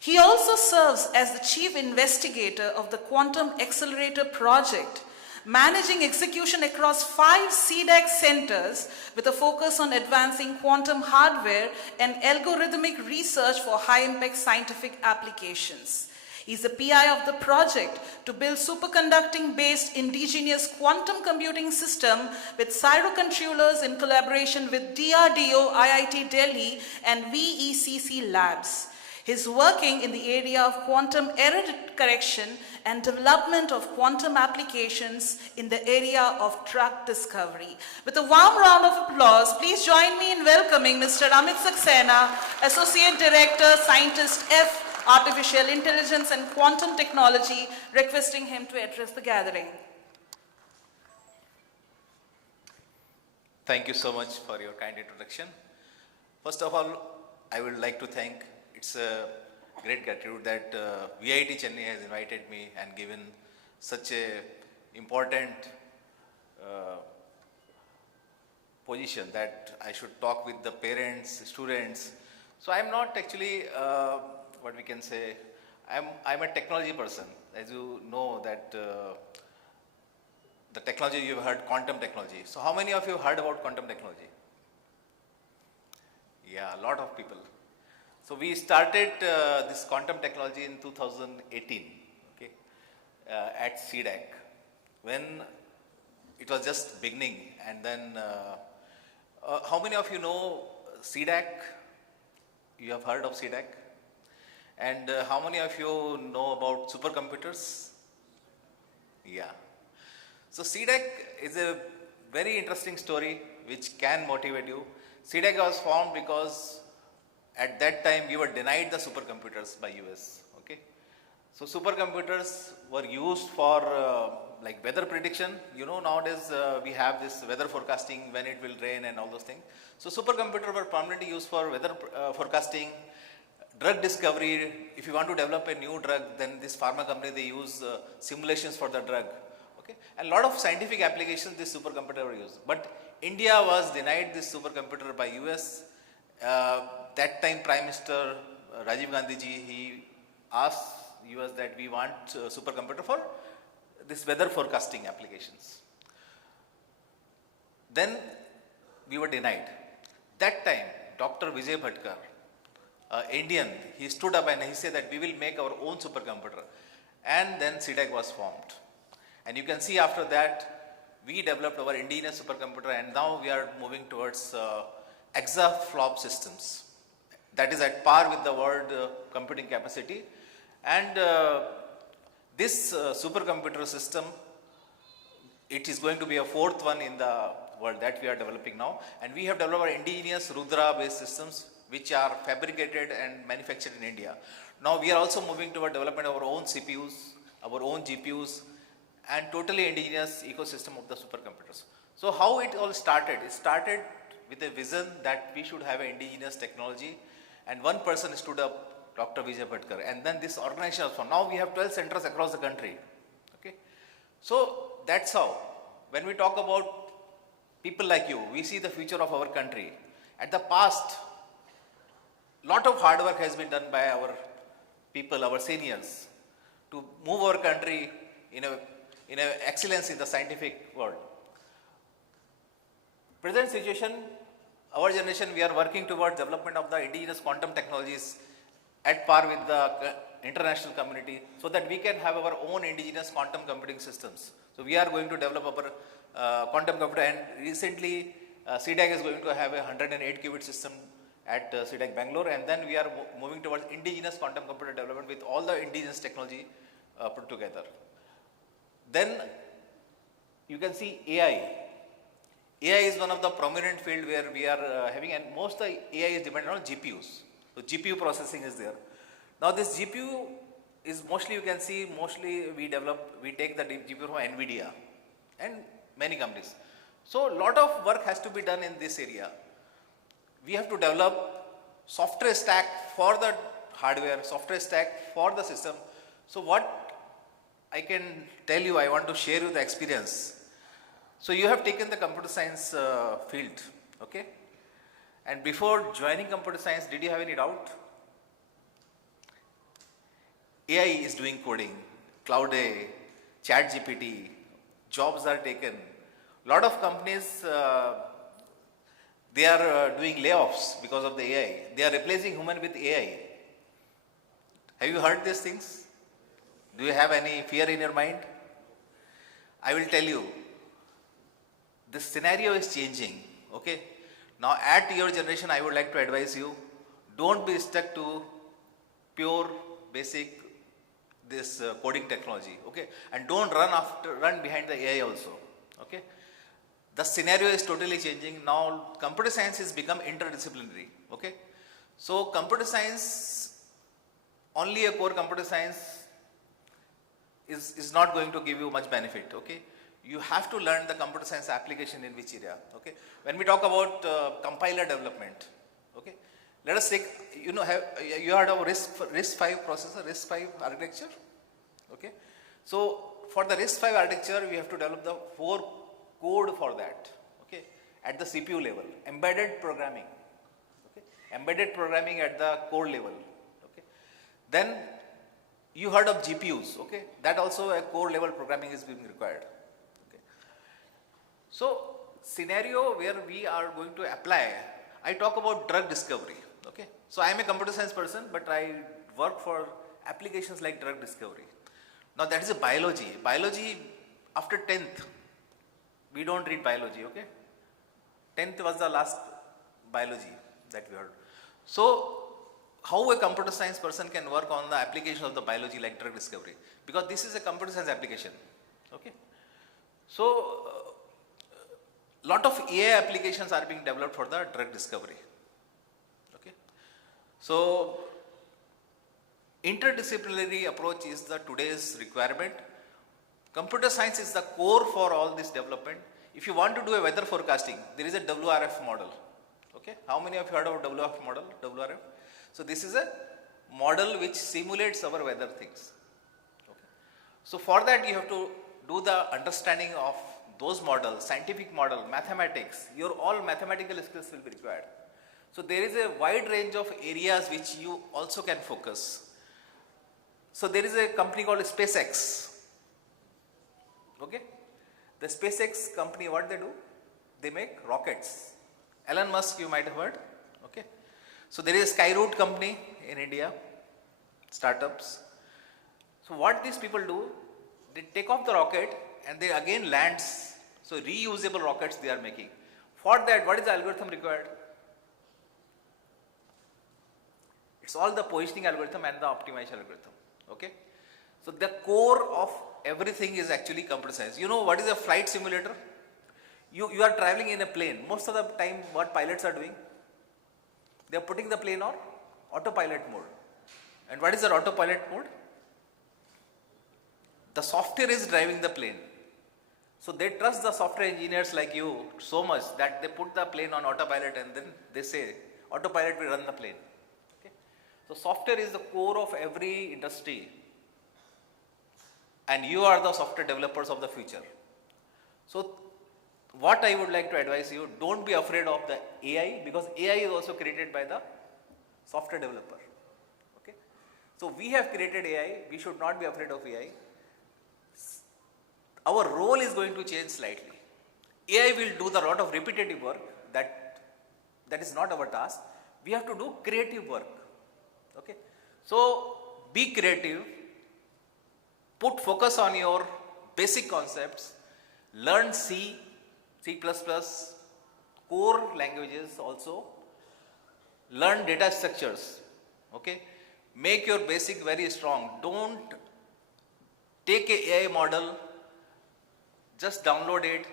He also serves as the chief investigator of the Quantum Accelerator Project, managing execution across 5 CDAC centers with a focus on advancing quantum hardware and algorithmic research for high-impact scientific applications. He's the PI of the project to build superconducting-based indigenous quantum computing system with cyrocontrollers in collaboration with DRDO, IIT Delhi, and VECC labs. He's working in the area of quantum error correction and development of quantum applications in the area of drug discovery. With a warm round of applause, please join me in welcoming Mr. Amit Saxena, Associate Director, Scientist F, Artificial Intelligence and Quantum Technology, requesting him to address the gathering. Thank you so much for your kind introduction. First of all, I would like to thank, it's a great gratitude that VIT Chennai has invited me and given such a important position that I should talk with the parents, students. So I'm not actually, what we can say, I'm a technology person. As you know that the technology you've heard, quantum technology. So how many of you heard about quantum technology? Yeah, a lot of people. So we started this quantum technology in 2018, okay, at CDAC, when it was just beginning. And then, how many of you know CDAC? You have heard of CDAC? And how many of you know about supercomputers? Yeah. So CDAC is a very interesting story which can motivate you. CDAC was formed because at that time we were denied the supercomputers by US. Okay. So supercomputers were used for like weather prediction. You know, nowadays we have this weather forecasting, when it will rain and all those things. So supercomputers were primarily used for weather forecasting, drug discovery. If you want to develop a new drug, then this pharma company, they use simulations for the drug. Okay. And a lot of scientific applications this supercomputer were used. But India was denied this supercomputer by US. That time Prime Minister Rajiv Gandhi ji, he asked US that we want supercomputer for this weather forecasting applications. Then we were denied. That time, Dr. Vijay Bhatkar, Indian, he stood up and he said that we will make our own supercomputer. And then CDAC was formed. And you can see after that, we developed our indigenous supercomputer, and now we are moving towards exaflop systems. That is at par with the world computing capacity. And this supercomputer system, it is going to be a fourth one in the world that we are developing now. And we have developed our indigenous Rudra based systems which are fabricated and manufactured in India. Now we are also moving toward development of our own CPUs, our own GPUs, and totally indigenous ecosystem of the supercomputers. So how it all started? It started with a vision that we should have an indigenous technology, and one person stood up, Dr. Vijay Bhatkar, and then this organization was formed. Now we have 12 centers across the country. Okay, so that's how. When we talk about people like you, we see the future of our country. At the past, lot of hard work has been done by our people, our seniors, to move our country in a excellence in the scientific world. Present situation, our generation, we are working towards development of the indigenous quantum technologies at par with the international community, so that we can have our own indigenous quantum computing systems. So we are going to develop our quantum computer, and recently CDAC is going to have a 108 qubit system at CDAC Bangalore, and then we are moving towards indigenous quantum computer development with all the indigenous technology put together. Then you can see AI. AI is one of the prominent field where we are having, and most of the AI is dependent on GPUs. So GPU processing is there. Now this GPU is mostly, you can see, mostly we take the GPU from NVIDIA and many companies. So a lot of work has to be done in this area. We have to develop software stack for the hardware, software stack for the system. So what I can tell you, I want to share you the experience. So you have taken the computer science field, okay? And before joining computer science, did you have any doubt? AI is doing coding, Cloud A, ChatGPT, jobs are taken. Lot of companies, they are doing layoffs because of the AI. They are replacing human with AI. Have you heard these things? Do you have any fear in your mind? I will tell you, the scenario is changing, okay? Now at your generation, I would like to advise you, don't be stuck to pure basic this coding technology, okay? And don't run behind the AI also, okay? The scenario is totally changing. Now computer science has become interdisciplinary, okay? So computer science, only a core computer science is not going to give you much benefit, okay? You have to learn the computer science application in which area, okay? When we talk about compiler development, okay? Let us take, you heard of RISC-V processor, RISC-V architecture, okay? So for the RISC-V architecture, we have to develop the code for that, okay? At the CPU level, embedded programming, okay? Embedded programming at the core level, okay? Then you heard of GPUs, okay? That also a core level programming is being required, okay? So scenario where we are going to apply, I talk about drug discovery, okay? So I am a computer science person, but I work for applications like drug discovery. Now that is a biology. Biology, after 10th, we don't read biology, okay? 10th was the last biology that we heard. So how a computer science person can work on the application of the biology like drug discovery? Because this is a computer science application, okay? So lot of AI applications are being developed for the drug discovery, okay? So interdisciplinary approach is the today's requirement. Computer science is the core for all this development. If you want to do a weather forecasting, there is a WRF model, okay? How many of you heard of WRF model, WRF? So this is a model which simulates our weather things, okay? So for that you have to do the understanding of those models, scientific model, mathematics, your all mathematical skills will be required. So there is a wide range of areas which you also can focus. So there is a company called SpaceX, okay? The SpaceX company, what they do? they make rockets. Elon Musk, you might have heard. Okay. So there is Skyroot company in India, startups. So what these people do, they take off the rocket and they again lands. So reusable rockets they are making. For that, what is the algorithm required? It's all the positioning algorithm and the optimization algorithm. Okay. So the core of everything is actually computer science. You know what is a flight simulator? You are traveling in a plane. Most of the time what pilots are doing? They are putting the plane on autopilot mode. And what is the autopilot mode? The software is driving the plane. So they trust the software engineers like you so much that they put the plane on autopilot and then they say autopilot will run the plane. Okay? So software is the core of every industry. And you are the software developers of the future. So what I would like to advise you, don't be afraid of the AI, because AI is also created by the software developer. Okay? So we have created AI, we should not be afraid of AI. Our role is going to change slightly. AI will do the lot of repetitive work, that is not our task. We have to do creative work. Okay? So be creative, put focus on your basic concepts, learn C, C++, core languages also, learn data structures. Okay? Make your basic very strong. Don't take a AI model, just download it,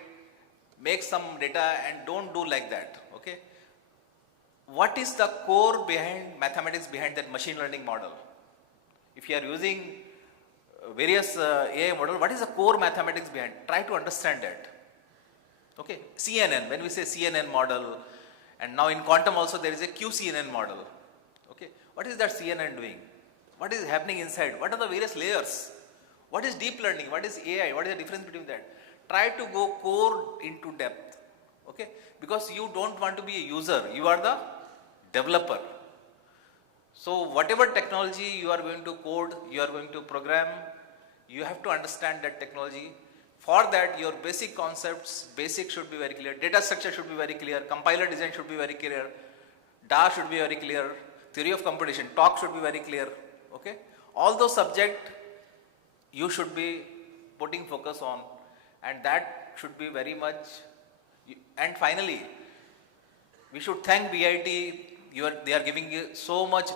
make some data and don't do like that. Okay? What is the core behind mathematics behind that machine learning model? If you are using various AI model, what is the core mathematics behind? Try to understand that. Okay, CNN, when we say CNN model, and now in quantum also there is a QCNN model. Okay, what is that CNN doing? What is happening inside? What are the various layers? What is deep learning? What is AI? What is the difference between that? Try to go core into depth. Okay, because you don't want to be a user, you are the developer. So whatever technology you are going to code, you are going to program, you have to understand that technology. For that, your basic concepts, basic should be very clear, data structure should be very clear, compiler design should be very clear, DA should be very clear, theory of computation, talk should be very clear. Okay? All those subjects you should be putting focus on, and that should be very much. And finally, we should thank BIT. They are giving you so much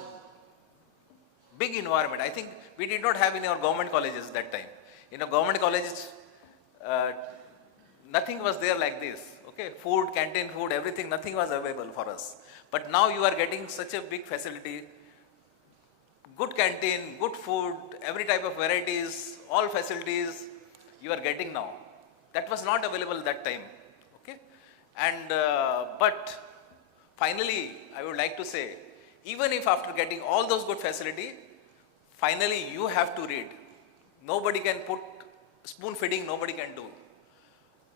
big environment. I think we did not have in our government colleges that time. In a government colleges, nothing was there like this. Okay, food, canteen food, everything, nothing was available for us. But now you are getting such a big facility, good canteen, good food, every type of varieties, all facilities you are getting now. That was not available that time. Okay, and but finally, I would like to say, even if after getting all those good facility, finally you have to read. Nobody can put spoon feeding, nobody can do.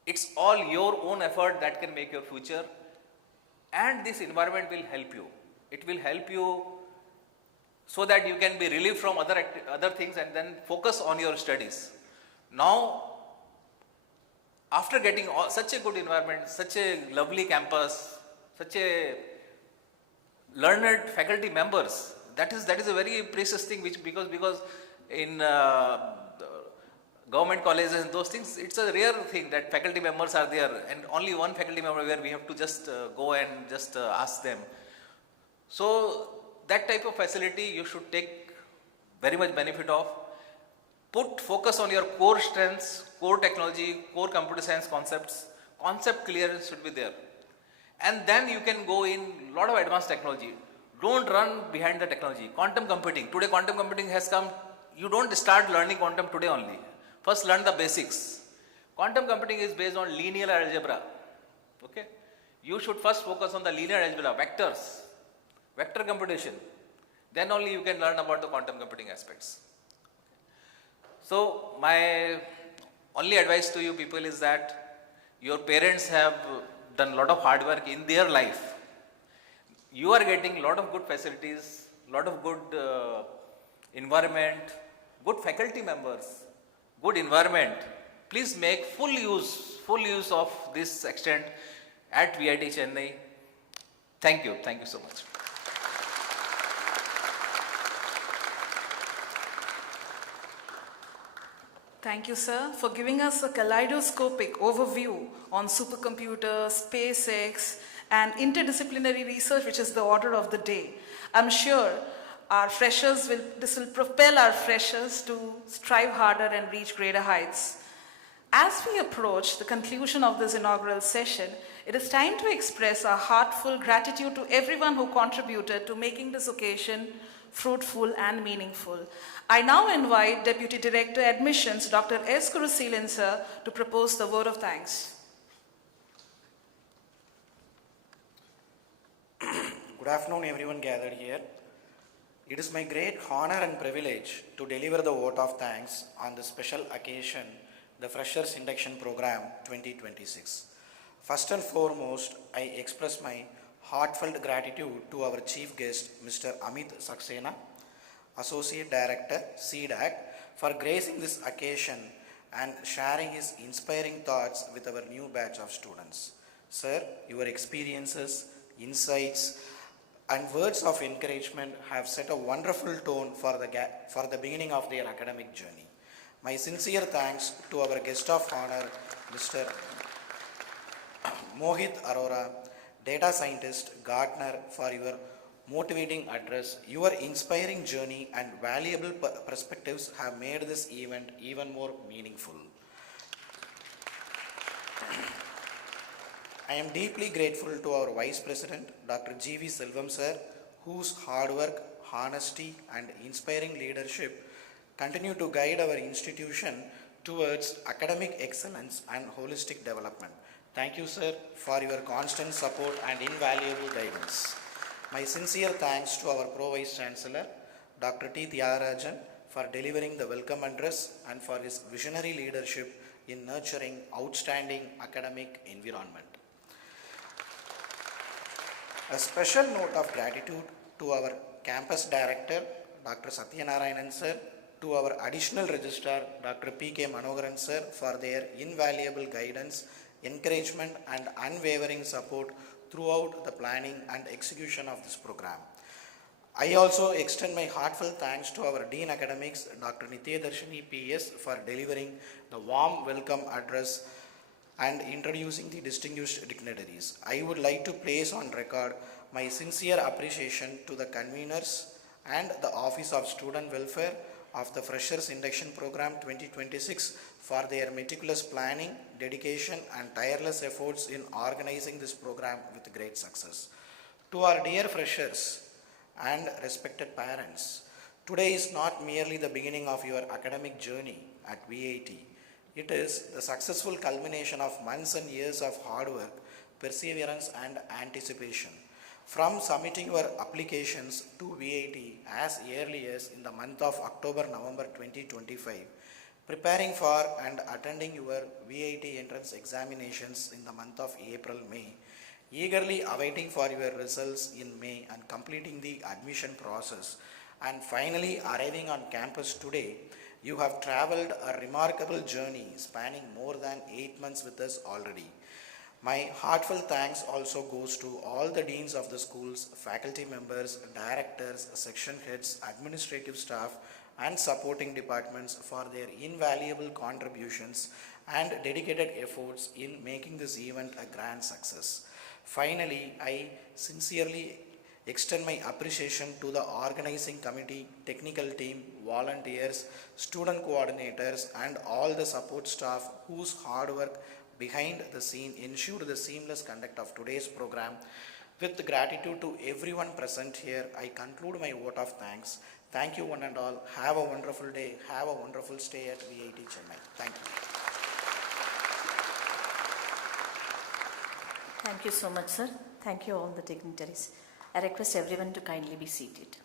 It's all your own effort that can make your future, and this environment will help you. It will help you so that you can be relieved from other things and then focus on your studies. Now, after getting such a good environment, such a lovely campus, such a learned faculty members, that is a very precious thing, which because in government colleges and those things, it's a rare thing that faculty members are there, and only one faculty member where we have to just go and just ask them. So that type of facility you should take very much benefit of. Put focus on your core strengths, core technology, core computer science concepts. Concept clearance should be there. And then you can go in a lot of advanced technology. Don't run behind the technology. Quantum computing. Today quantum computing has come. You don't start learning quantum today only. First learn the basics. Quantum computing is based on linear algebra. Okay? You should first focus on the linear algebra, vectors, vector computation. Then only you can learn about the quantum computing aspects. So my only advice to you people is that your parents have done a lot of hard work in their life. You are getting a lot of good facilities, a lot of good environment, good faculty members, good environment. Please make full use of this extent. at VIT Chennai. Thank you so much. Thank you, sir, for giving us a kaleidoscopic overview on supercomputers, SpaceX, and interdisciplinary research, which is the order of the day. I'm sure this will propel our freshers to strive harder and reach greater heights. As we approach the conclusion of this inaugural session, it is time to express our heartfelt gratitude to everyone who contributed to making this occasion fruitful and meaningful. I now invite Deputy Director Admissions, Dr. S. Kuruseelan, sir, to propose the vote of thanks. Good afternoon, everyone gathered here. It is my great honor and privilege to deliver the vote of thanks on this special occasion, the Freshers Induction Program 2026. First and foremost, I express my heartfelt gratitude to our chief guest, Mr. Amit Saxena, Associate Director, CDAC, for gracing this occasion and sharing his inspiring thoughts with our new batch of students. Sir, your experiences, insights, and words of encouragement have set a wonderful tone for the beginning of their academic journey. My sincere thanks to our guest of honor, Mr. Mohit Arora, data scientist, Gartner, for your motivating address. Your inspiring journey and valuable perspectives have made this event even more meaningful. I am deeply grateful to our Vice President, Dr. G.V. Selvam sir, whose hard work, honesty, and inspiring leadership continue to guide our institution towards academic excellence and holistic development. Thank you, sir, for your constant support and invaluable guidance. My sincere thanks to our Pro Vice Chancellor, Dr. T. Tyagarajan, for delivering the welcome address and for his visionary leadership in nurturing outstanding academic environment. A special note of gratitude to our campus director, Dr. Satyanarayanan sir, to our additional registrar, Dr. P.K. Manogaran sir, for their invaluable guidance, encouragement, and unwavering support throughout the planning and execution of this program. I also extend my heartfelt thanks to our Dean Academics, Dr. Nitya Darshini PS, for delivering the warm welcome address and introducing the distinguished dignitaries. I would like to place on record my sincere appreciation to the conveners and the Office of Student Welfare of the Freshers Induction Program 2026 for their meticulous planning, dedication, and tireless efforts in organizing this program with great success. To our dear freshers and respected parents, today is not merely the beginning of your academic journey at VIT. It is the successful culmination of months and years of hard work, perseverance, and anticipation. From submitting your applications to VIT as early as in the month of October-November 2025, preparing for and attending your VIT entrance examinations in the month of April-May, eagerly awaiting for your results in May and completing the admission process, and finally arriving on campus today, you have traveled a remarkable journey spanning more than 8 months with us already. My heartfelt thanks also goes to all the deans of the schools, faculty members, directors, section heads, administrative staff, and supporting departments for their invaluable contributions and dedicated efforts in making this event a grand success. Finally, I sincerely extend my appreciation to the organizing committee, technical team, volunteers, student coordinators, and all the support staff whose hard work behind the scene ensured the seamless conduct of today's program. With gratitude to everyone present here, I conclude my vote of thanks. Thank you one and all. Have a wonderful day. Have a wonderful stay at VIT Chennai. Thank you. Thank you so much, sir. Thank you all the dignitaries. I request everyone to kindly be seated.